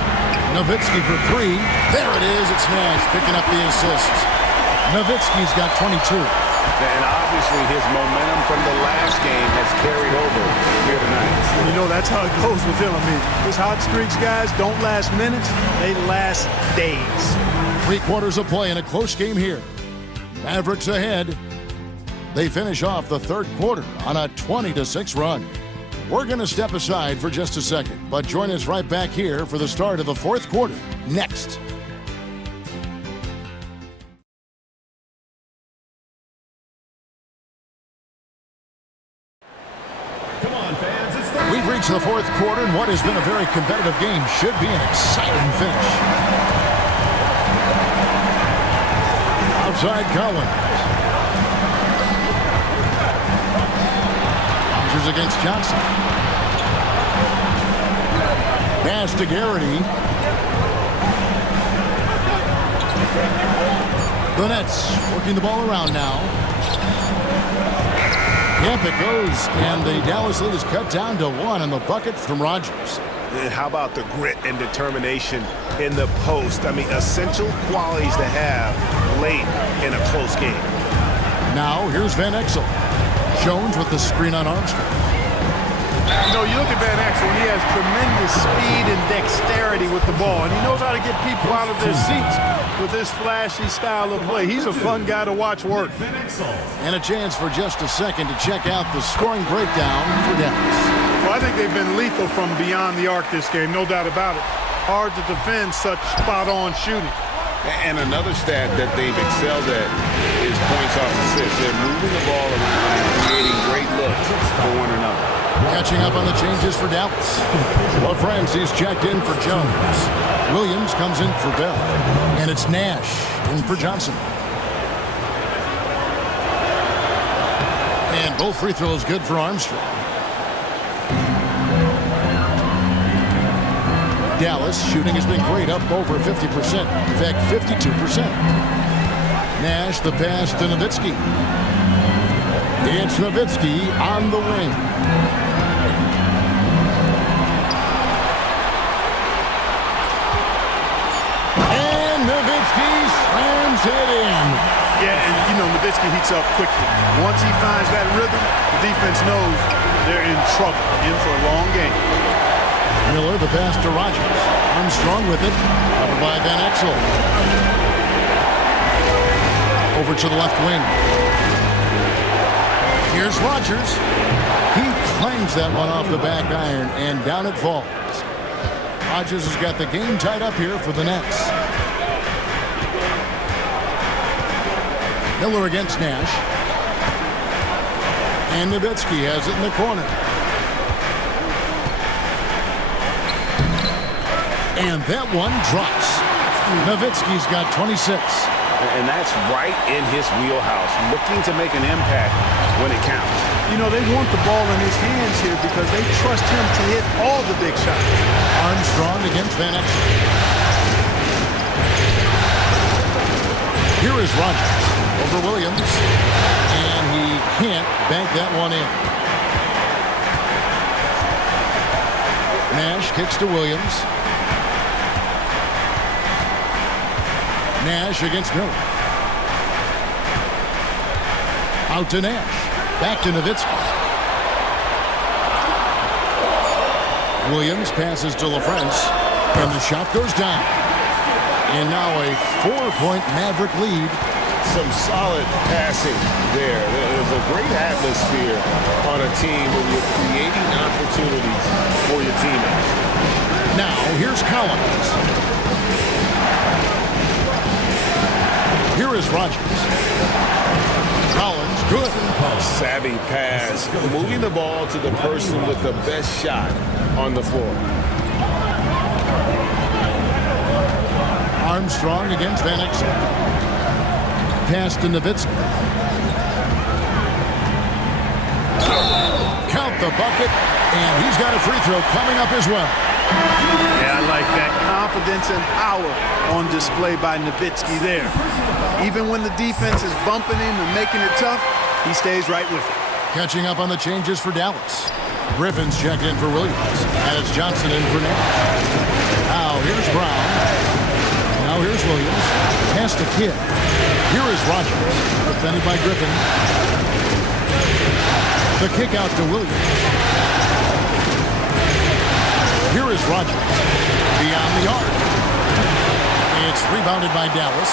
Nowitzki for 3. There it is. It's Nash picking up the assist. Nowitzki's got 22. And obviously his momentum from the last game has carried over here tonight. You know, that's how it goes with him. I mean, his hot streaks, guys, don't last minutes. They last days. 3 quarters of play in a close game here. Mavericks ahead. They finish off the third quarter on a 20-6 run. We're going to step aside for just a second, but join us right back here for the start of the fourth quarter next. We've reached the fourth quarter, and what has been a very competitive game should be an exciting finish. Outside Collins. Rogers against Johnson. Pass to Garrity. The Nets working the ball around now. Yep, it goes, and the Dallas lead is cut down to 1 on the bucket from Rogers. And how about the grit and determination in the post? I mean, essential qualities to have late in a close game. Now, here's Van Exel. Jones with the screen on Armstrong. You know, you look at Van Exel, and he has tremendous speed and dexterity with the ball, and he knows how to get people out of their seats with this flashy style of play. He's a fun guy to watch work. And a chance for just a second to check out the scoring breakdown for Dallas. Well, I think they've been lethal from beyond the arc this game, no doubt about it. Hard to defend such spot-on shooting. And another stat that they've excelled at is points off assists. They're moving the ball around and creating great looks for one another. Catching up on the changes for Dallas. Well, Francis checked in for Jones. Williams comes in for Bell. And it's Nash in for Johnson. And both free throws good for Armstrong. Dallas shooting has been great, up over 50%. In fact, 52%. Nash the pass to Nowitzki. It's Nowitzki on the wing. And Nowitzki slams it in. Yeah, and you know, Nowitzki heats up quickly. Once he finds that rhythm, the defense knows they're in trouble, in for a long game. Miller the pass to Rogers. Armstrong with it. Covered by Van Exel. Over to the left wing. Here's Rogers. He claims that one off the back iron, and down it falls. Rogers has got the game tied up here for the Nets. Miller against Nash. And Nowitzki has it in the corner. And that one drops. Nowitzki's got 26. And that's right in his wheelhouse, looking to make an impact when it counts. You know, they want the ball in his hands here because they trust him to hit all the big shots. Armstrong against Van Exel. Here is Rogers over Williams. And he can't bank that one in. Nash kicks to Williams. Nash against Miller. Out to Nash. Back to Nowitzki. Williams passes to LaFrance. And the shot goes down. And now a 4-point Maverick lead. Some solid passing there. There's a great atmosphere on a team when you're creating opportunities for your teammates. Now, here's Collins. Here is Rogers. Collins, good. Savvy pass, moving the ball to the person with the best shot on the floor. Armstrong against Van Exel. Pass to Nowitzki. Count the bucket, and he's got a free throw coming up as well. Yeah, I like that confidence and power on display by Nowitzki there. Even when the defense is bumping him and making it tough, he stays right with it. Catching up on the changes for Dallas. Griffin's checked in for Williams, and it's Johnson in for Nash. Now here's Brown. Now here's Williams. Pass to Kidd. Here is Rogers, defended by Griffin. The kick out to Williams. Here is Rogers. Beyond the arc. It's rebounded by Dallas.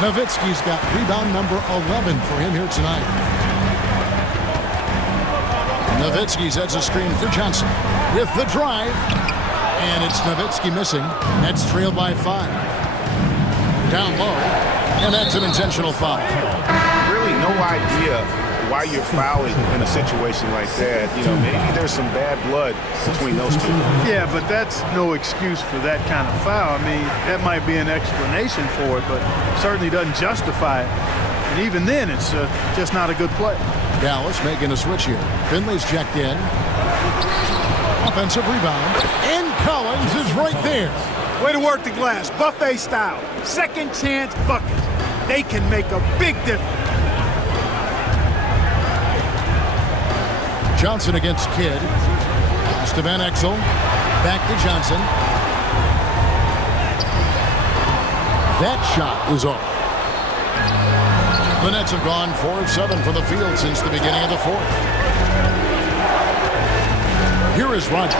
Nowitzki's got rebound number 11 for him here tonight. Nowitzki sets a screen for Johnson with the drive. And it's Nowitzki missing. Nets trail by 5. Down low. And that's an intentional foul. Really no idea why you're fouling in a situation like that. You know, maybe there's some bad blood between those two. Yeah, but that's no excuse for that kind of foul. I mean, that might be an explanation for it, but certainly doesn't justify it. And even then, it's just not a good play. Dallas making a switch here. Finley's checked in. Offensive rebound. And Collins is right there. Way to work the glass, buffet style. Second chance buckets. They can make a big difference. Johnson against Kidd. Pass to Van Exel. Back to Johnson. That shot is off. The Nets have gone 4 of 7 from the field since the beginning of the fourth. Here is Rogers.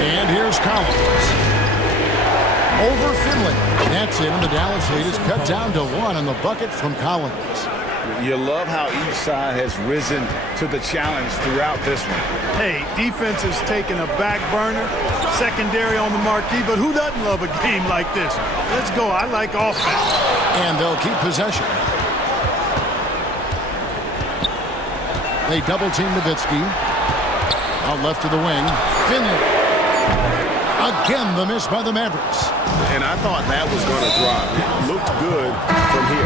And here's Collins. Over Finley. That's it, and the Dallas lead is cut down to 1 on the bucket from Collins. You love how each side has risen to the challenge throughout this one. Hey, defense is taking a back burner, secondary on the marquee, but who doesn't love a game like this? Let's go. I like offense. And they'll keep possession. They double-team Nowitzki. Out left to the wing. Finley. Again, the miss by the Mavericks. And I thought that was going to drop. It looked good from here.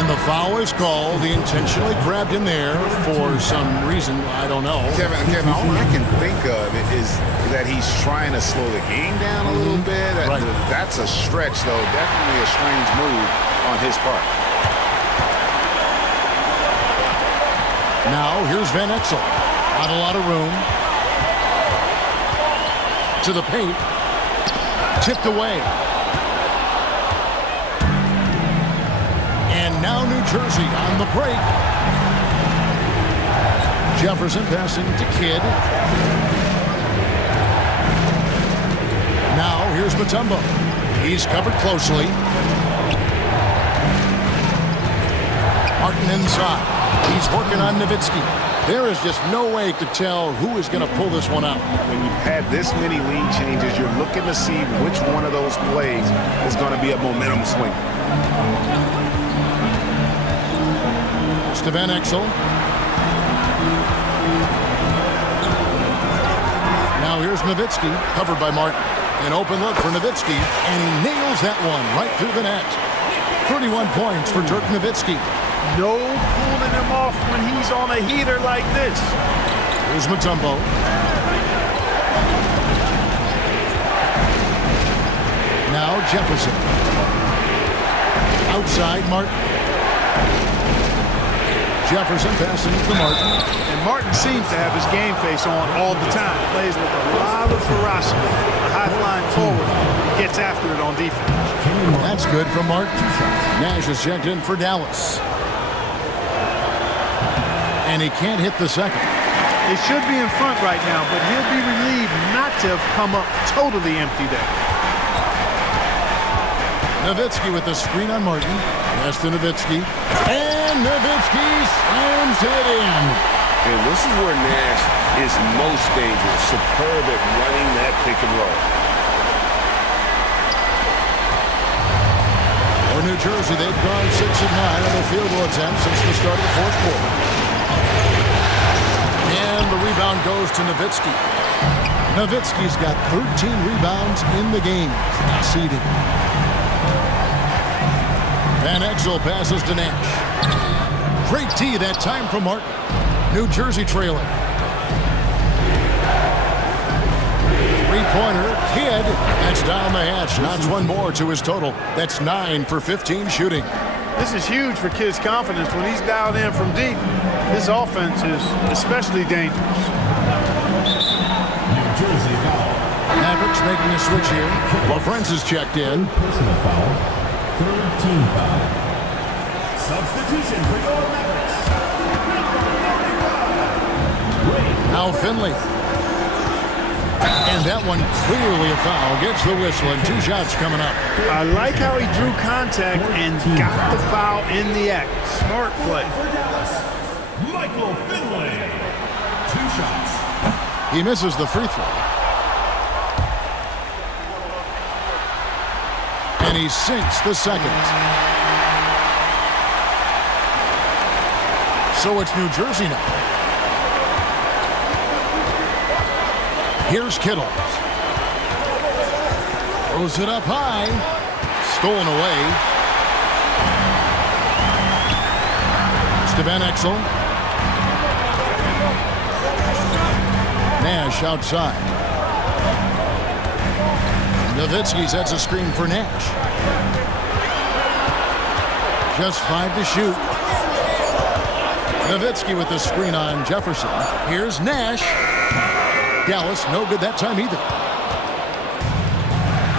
And the foul is called. He intentionally grabbed him there for some reason. I don't know. Kevin, all I can think of is that he's trying to slow the game down a little bit. Right. That's a stretch, though. Definitely a strange move on his part. Now, here's Van Exel. Not a lot of room. To the paint. Tipped away. And now New Jersey on the break. Jefferson passing to Kidd. Now here's Mutombo. He's covered closely. Martin inside. He's working on Nowitzki. There is just no way to tell who is going to pull this one out. When you've had this many lead changes, you're looking to see which one of those plays is going to be a momentum swing. It's to Van Exel. Now here's Nowitzki, covered by Martin. An open look for Nowitzki, and he nails that one right through the net. 31 points for Dirk Nowitzki. No pulling him off when he's on a heater like this. Here's Mutombo. Now Jefferson. Outside Martin. Jefferson passing to Martin. And Martin seems to have his game face on all the time. Plays with a lot of ferocity. A high-flying forward. Gets after it on defense. That's good from Martin. Nash is checked in for Dallas. And he can't hit the second. They should be in front right now, but he'll be relieved not to have come up totally empty there. Nowitzki with the screen on Martin. Pass to Nowitzki. And Nowitzki slams it in. And this is where Nash is most dangerous. Superb at running that pick and roll. For New Jersey, they've gone 6 of 9 on their field goal attempts since the start of the fourth quarter. And the rebound goes to Nowitzki. Nowitzki's got 13 rebounds in the game. Conceding. Van Exel passes to Nash. Great tee that time from Martin. New Jersey trailing. Three-pointer, Kidd. That's down the hatch. Knocks one more to his total. That's 9 for 15 shooting. This is huge for Kidd's confidence. When he's dialed in from deep, his offense is especially dangerous. New Jersey foul. Mavericks making a switch here. LaFrance is checked in. Personal foul. Third team foul. Substitution for your Mavericks. Now Finley. And that one clearly a foul. Gets the whistle and 2 shots coming up. I like how he drew contact and got the foul in the act. Smart play. For Dallas, Michael Finley. 2 shots. He misses the free throw. And he sinks the second. So it's New Jersey now. Here's Kittle. Throws it up high. Stolen away. It's to Van Exel. Nash outside. Nowitzki sets a screen for Nash. Just 5 to shoot. Nowitzki with the screen on Jefferson. Here's Nash. Dallas, no good that time either.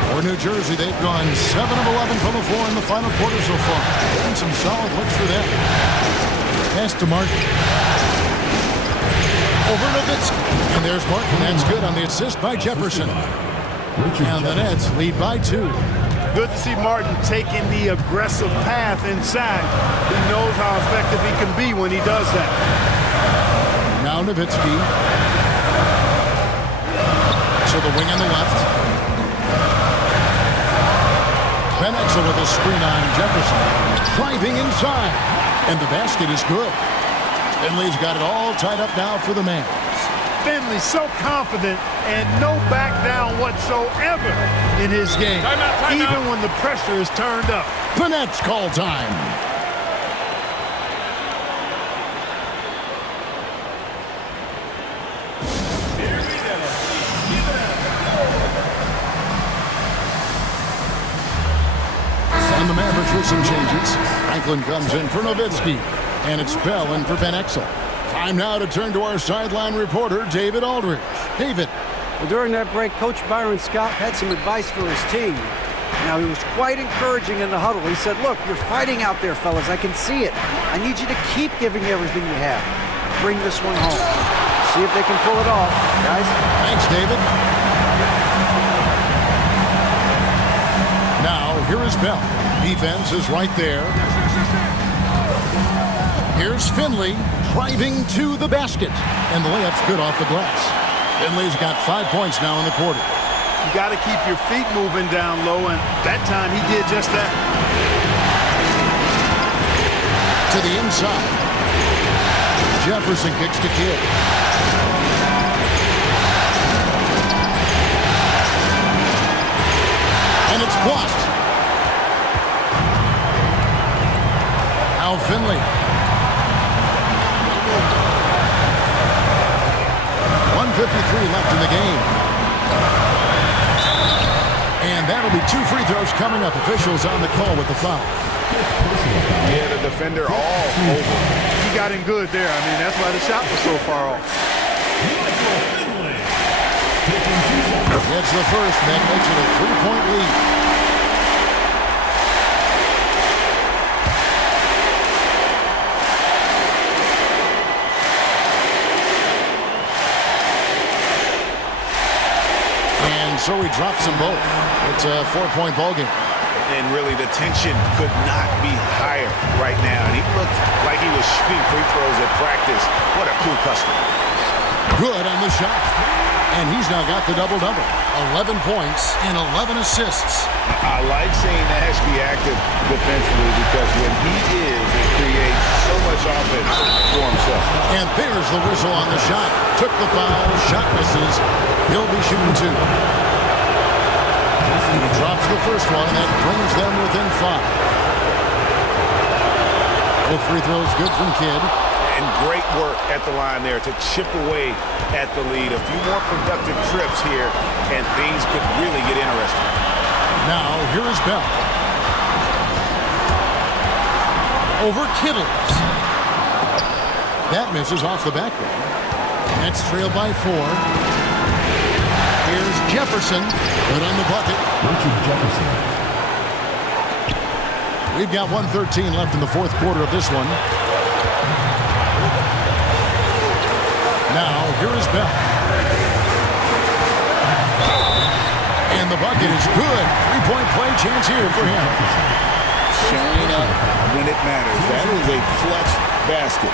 For New Jersey, they've gone 7 of 11 from the floor in the final quarter so far. And some solid looks for them. Pass to Martin. Over Nowitzki. And there's Martin. That's good on the assist by Jefferson. And the Nets lead by 2. Good to see Martin taking the aggressive path inside. He knows how effective he can be when he does that. Now Nowitzki. To the wing on the left. Van Exel with a screen on Jefferson. Driving inside. And the basket is good. Finley's got it all tied up now for the Mavs. Finley so confident and no back down whatsoever in his game. Timeout. Even when the pressure is turned up. The Nets call time. And the Mavericks with some changes. Franklin comes in for Nowitzki. And it's Bell in for Van Exel. Time now to turn to our sideline reporter, David Aldridge. David. Well, during that break, Coach Byron Scott had some advice for his team. Now, he was quite encouraging in the huddle. He said, look, you're fighting out there, fellas. I can see it. I need you to keep giving everything you have. Bring this one home. See if they can pull it off, guys. Thanks, David. Now, here is Bell. Defense is right there. Here's Finley driving to the basket. And the layup's good off the glass. Finley's got 5 points now in the quarter. You got to keep your feet moving down low, and that time he did just that. To the inside. Jefferson kicks to Kidd. And it's blocked. Now Finley. 1:53 left in the game. And that'll be 2 free throws coming up. Officials on the call with the foul. Yeah, the defender all over. He got him good there. I mean, that's why the shot was so far off. Gets the first, that makes it a 3-point lead. so he drops them both. It's a 4-point ball game. And really, the tension could not be higher right now. And he looked like he was shooting free throws at practice. What a cool customer. Good on the shot. And he's now got the double-double. 11 points and 11 assists. I like seeing Nash be active defensively because when he is, it creates so much offense for himself. And there's the whistle on the shot. Took the foul. Shot misses. He'll be shooting 2. He drops the first one, and that brings them within 5. Both free throws good from Kidd. And great work at the line there to chip away at the lead. A few more productive trips here, and things could really get interesting. Now, here is Bell. Over Kittles. That misses off the backboard. Nets trailed by 4. Here's Jefferson. Good on the bucket. Richard Jefferson. We've got 1:13 left in the fourth quarter of this one. Now, here is Bell. And the bucket is good. 3-point play chance here for him. Showing up when it matters. That is a clutch basket.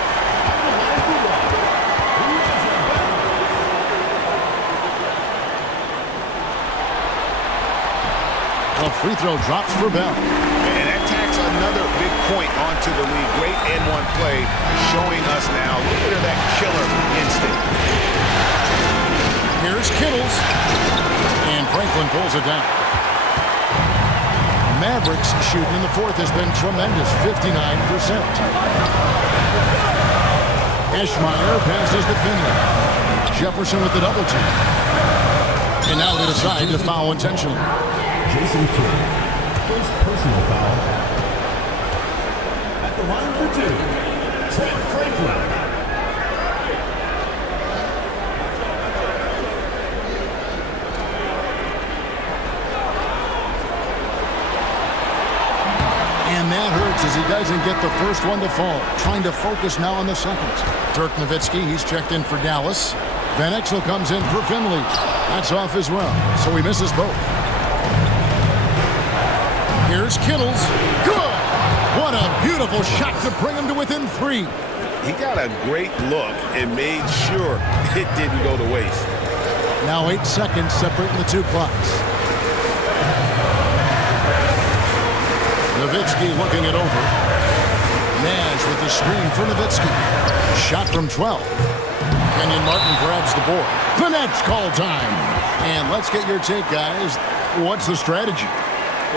A free throw drops for Bell. And that tacks another big point onto the lead. Great N1 play showing us now a little bit of that killer instinct. Here's Kittles. And Franklin pulls it down. Mavericks shooting in the fourth has been tremendous, 59%. Eschmeyer passes to Finley. Jefferson with the double team. And now they decide to foul intentionally. Jason Kidd. First personal foul. At the line for 2, Trent Franklin. And that hurts as he doesn't get the first one to fall. Trying to focus now on the second. Dirk Nowitzki, he's checked in for Dallas. Van Exel comes in for Finley. That's off as well, so he misses both. Here's Kittles. Good! What a beautiful shot to bring him to within 3. He got a great look and made sure it didn't go to waste. Now 8 seconds separating the 2 clocks. Nowitzki looking it over. Nash with the screen for Nowitzki. Shot from 12. Kenyon Martin grabs the board. The Nets call time. And let's get your take, guys. What's the strategy?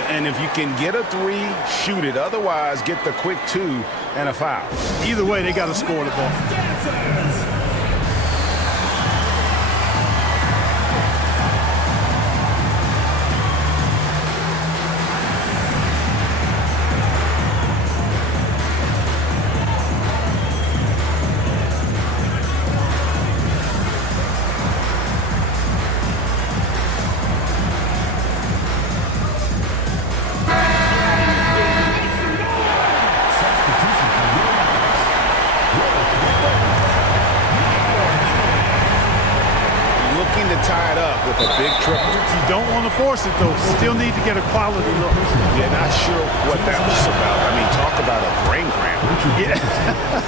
And if you can get a 3, shoot it. Otherwise, get the quick 2 and a foul. Either way, they got to score the ball. Tie it up with a big triple. You don't want to force it, though. Still need to get a quality look. Yeah, not sure what that was about. I mean, talk about a brain cramp. Yeah,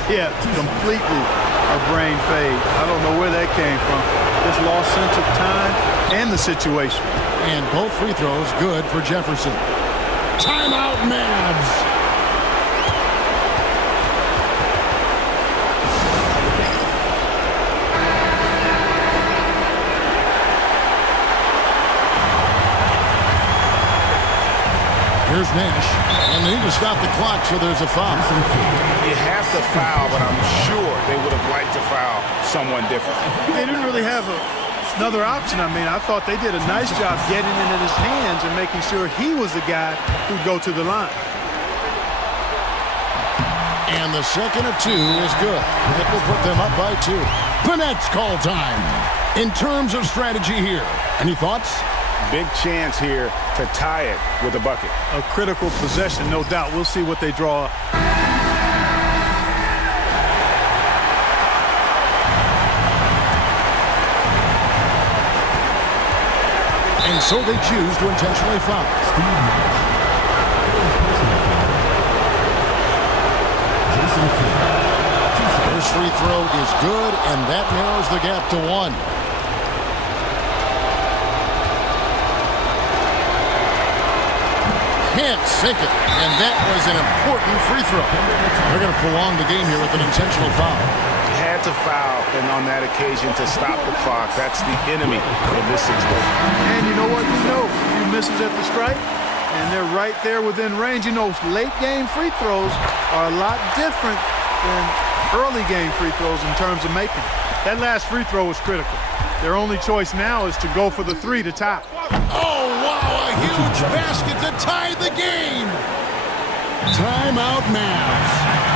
yeah, completely a brain fade. I don't know where that came from. Just lost sense of time and the situation. And both free throws good for Jefferson. Timeout, Mavs. Here's Nash, and they need to stop the clock, so there's a foul. You have to foul, but I'm sure they would have liked to foul someone different. They didn't really have another option. I mean, I thought they did a nice job getting it in his hands and making sure he was the guy who'd go to the line. And the second of 2 is good. That will put them up by 2. The Nets call time. In terms of strategy here, any thoughts? Big chance here to tie it with a bucket. A critical possession, no doubt. We'll see what they draw up. And And so they choose to intentionally foul. First free throw is good, and that narrows the gap to 1. Can't sink it, and that was an important free throw. They're going to prolong the game here with an intentional foul. Had to foul, and on that occasion to stop the clock. That's the enemy in this situation. And you know what? A few misses at the stripe, and they're right there within range. Late game free throws are a lot different than early game free throws in terms of making. That last free throw was critical. Their only choice now is to go for the 3 to tie. Oh, wow, a huge basket to tie the game. Timeout, Mavs.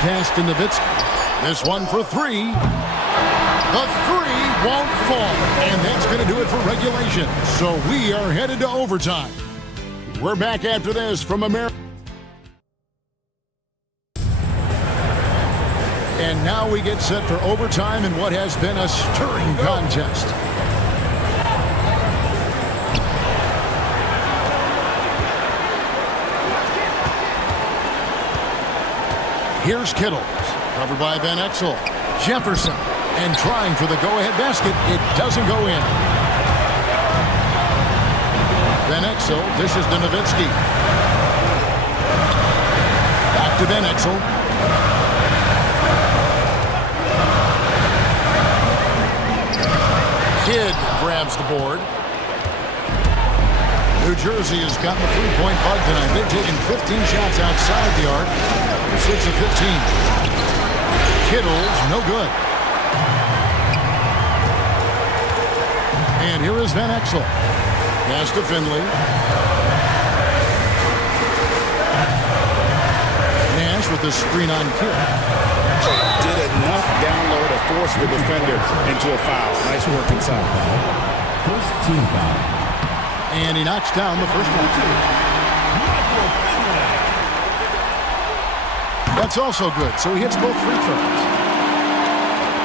Pass to Nowitzki. This one for 3. The 3 won't fall. And that's going to do it for regulation. So we are headed to overtime. We're back after this from America. And now we get set for overtime in what has been a stirring contest. Here's Kittles, covered by Van Exel. Jefferson, and trying for the go-ahead basket. It doesn't go in. Van Exel dishes to Nowitzki. Back to Van Exel. Kidd grabs the board. New Jersey has gotten the three-point bug tonight. They've taken 15 shots outside the arc. 6 of 15. Kittles, no good. And here is Van Exel. Pass to Finley. Nash with the screen on Kidd. Did enough down low to force the defender into a foul. Nice work inside. First team foul. And he knocks down the first one. That's also good, so he hits both free throws.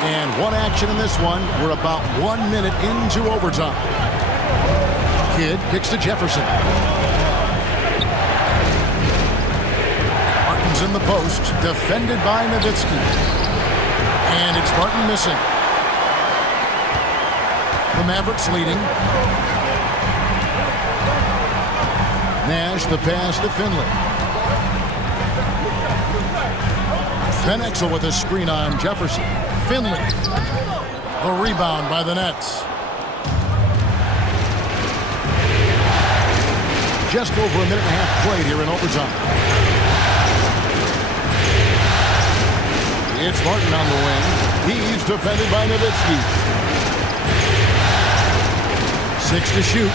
And one action in this one. We're about 1 minute into overtime. Kidd kicks to Jefferson. Martin's in the post, defended by Nowitzki. And it's Martin missing. The Mavericks leading. Nash the pass to Finley. Van Exel with a screen on Jefferson. Finley. The rebound by the Nets. Just over a minute and a half played here in overtime. It's Martin on the wing. He's defended by Nowitzki. 6 to shoot.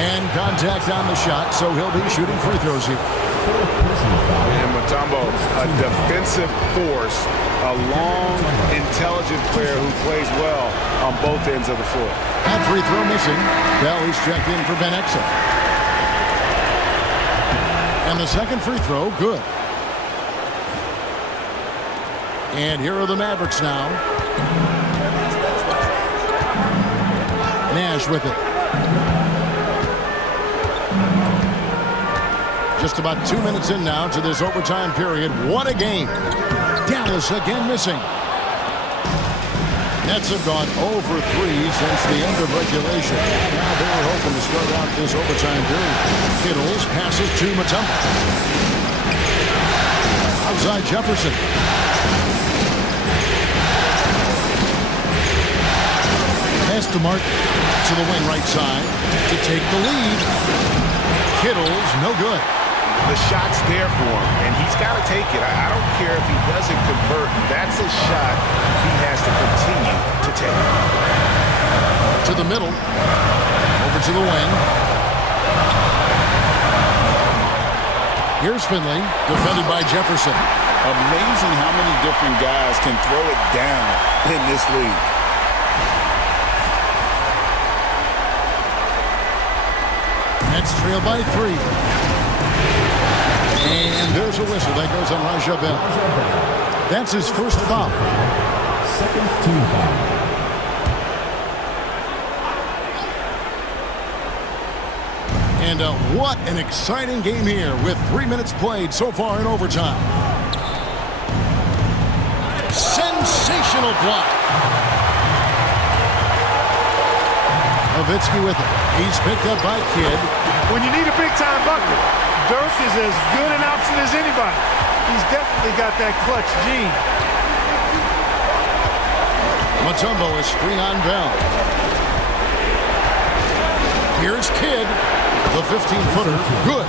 And contact on the shot, so he'll be shooting free throws here. And Mutombo, a defensive force, a long, intelligent player who plays well on both ends of the floor. That free throw missing. Valley's checked in for Van Exel. And the second free throw, good. And here are the Mavericks now. Nash with it. Just about 2 minutes in now to this overtime period. What a game. Dallas again missing. Nets have gone 0 for 3 since the end of regulation. Now they were hoping to start out this overtime period. Kittles passes to Mutombo. Outside Jefferson. Pass to Martin to the wing right side to take the lead. Kittles, no good. The shot's there for him, and he's got to take it. I don't care if he doesn't convert. That's a shot he has to continue to take. To the middle. Over to the wing. Here's Finley, defended by Jefferson. Amazing how many different guys can throw it down in this league. Nets trail by 3. And there's a whistle that goes on Raja Bell. That's his first foul. Second team foul. And what an exciting game here with 3 minutes played so far in overtime. Sensational block. Nowitzki with it. He's picked up by Kidd. When you need a big-time bucket, Dirk is as good an option as anybody. He's definitely got that clutch gene. Mutombo is screen on Bell. Here's Kidd. The 15-footer, good.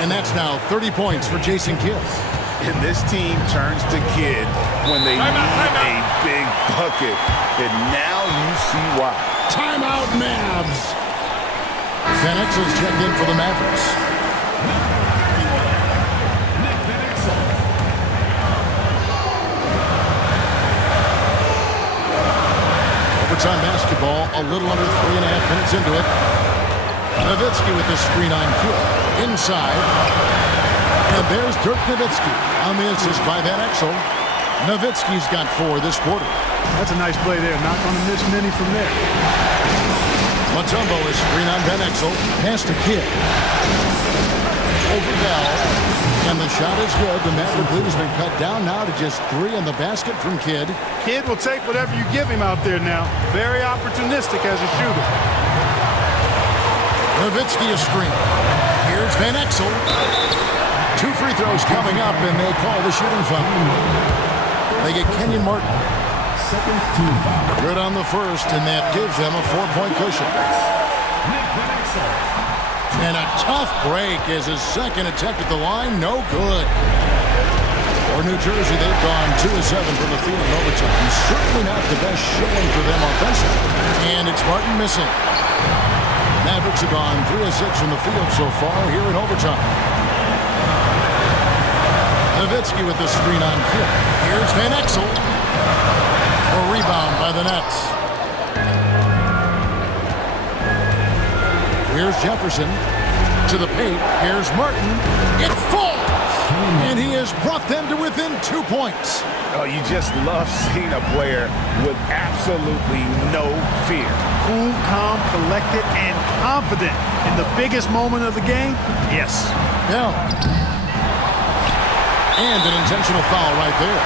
And that's now 30 points for Jason Kidd. And this team turns to Kidd when they need a big bucket. And now you see why. Timeout, Mavs. Van Exel's checked in for the Mavericks. Overtime basketball, a little under 3.5 minutes into it. Nowitzki with the screen on Kidd. Inside. And there's Dirk Nowitzki on the assist by Van Exel. Nowitzki's got 4 this quarter. That's a nice play there. Not going to miss many from there. Mutombo is screen on Van Exel. Pass to Kidd. Over Bell. And the shot is good. The Maverick lead has been cut down now to just 3 in the basket from Kidd. Kidd will take whatever you give him out there now. Very opportunistic as a shooter. Nowitzki is screen. Here's Van Exel. 2 free throws coming up, and they call the shooting foul. They get Kenyon Martin. Second team foul. Good on the first, and that gives them a 4-point cushion. And a tough break as his second attempt at the line, no good. For New Jersey, they've gone 2 of 7 from the field in overtime. Certainly not the best showing for them offensively. And it's Martin missing. Mavericks have gone 3 of 6 from the field so far here in overtime. Nowitzki with the screen on Kidd. Here's Van Exel. A rebound by the Nets. Here's Jefferson to the paint. Here's Martin. It falls! And he has brought them to within 2 points. Oh, you just love seeing a player with absolutely no fear. Cool, calm, collected, and confident in the biggest moment of the game? Yes. Yeah. And an intentional foul right there.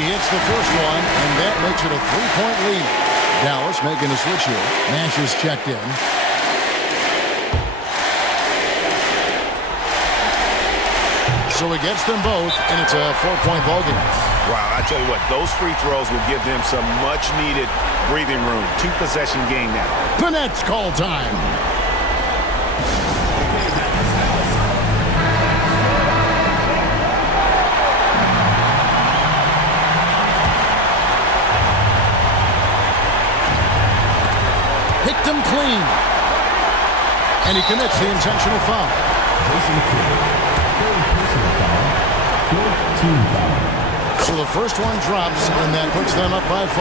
He hits the first one, and that makes it a 3-point lead. Dallas making a switch here. Nash is checked in. So he gets them both, and it's a 4-point ball game. Wow, I tell you what, those free throws will give them some much-needed breathing room. 2-possession game now. The Nets call time. Picked him clean. And he commits the intentional foul. So the first one drops, and that puts them up by 5.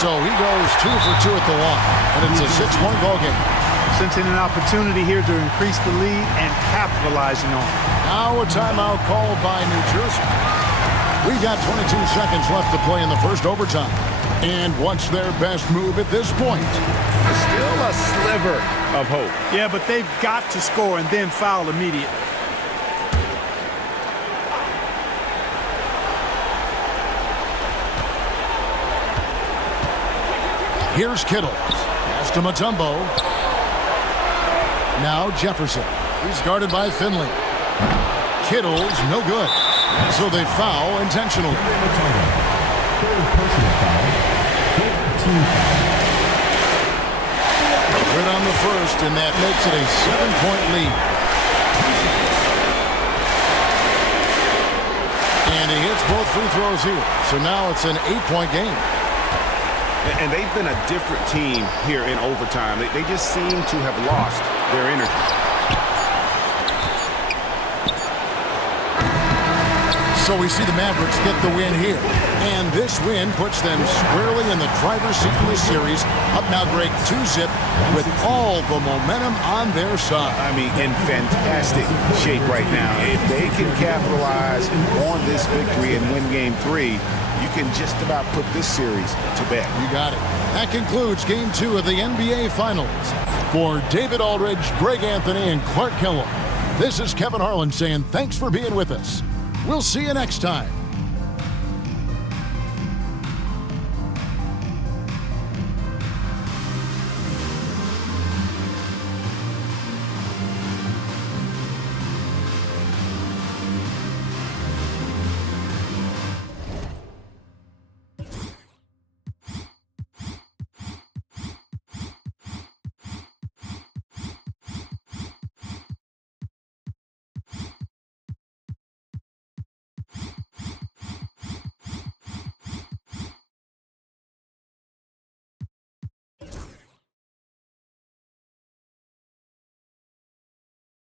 So he goes 2 for 2 at the line, and it's a 6-point ball game. Sensing an opportunity here to increase the lead and capitalizing on it. Now a timeout called by New Jersey. We've got 22 seconds left to play in the first overtime. And what's their best move at this point? Still a sliver of hope. Yeah, but they've got to score and then foul immediately. Here's Kittle. Pass to Mutombo. Now Jefferson. He's guarded by Finley. Kittle's no good. So they foul intentionally. Good on the first, and that makes it a 7-point lead. And he hits both free throws here. So now it's an 8-point game. And they've been a different team here in overtime. They just seem to have lost their energy. So we see the Mavericks get the win here. And this win puts them squarely in the driver's seat in this series. Up now, Greg, 2-zip with all the momentum on their side. I mean, in fantastic shape right now. If they can capitalize on this victory and win Game 3, you can just about put this series to bed. You got it. That concludes Game 2 of the NBA Finals. For David Aldridge, Greg Anthony, and Clark Kellogg, this is Kevin Harlan saying thanks for being with us. We'll see you next time.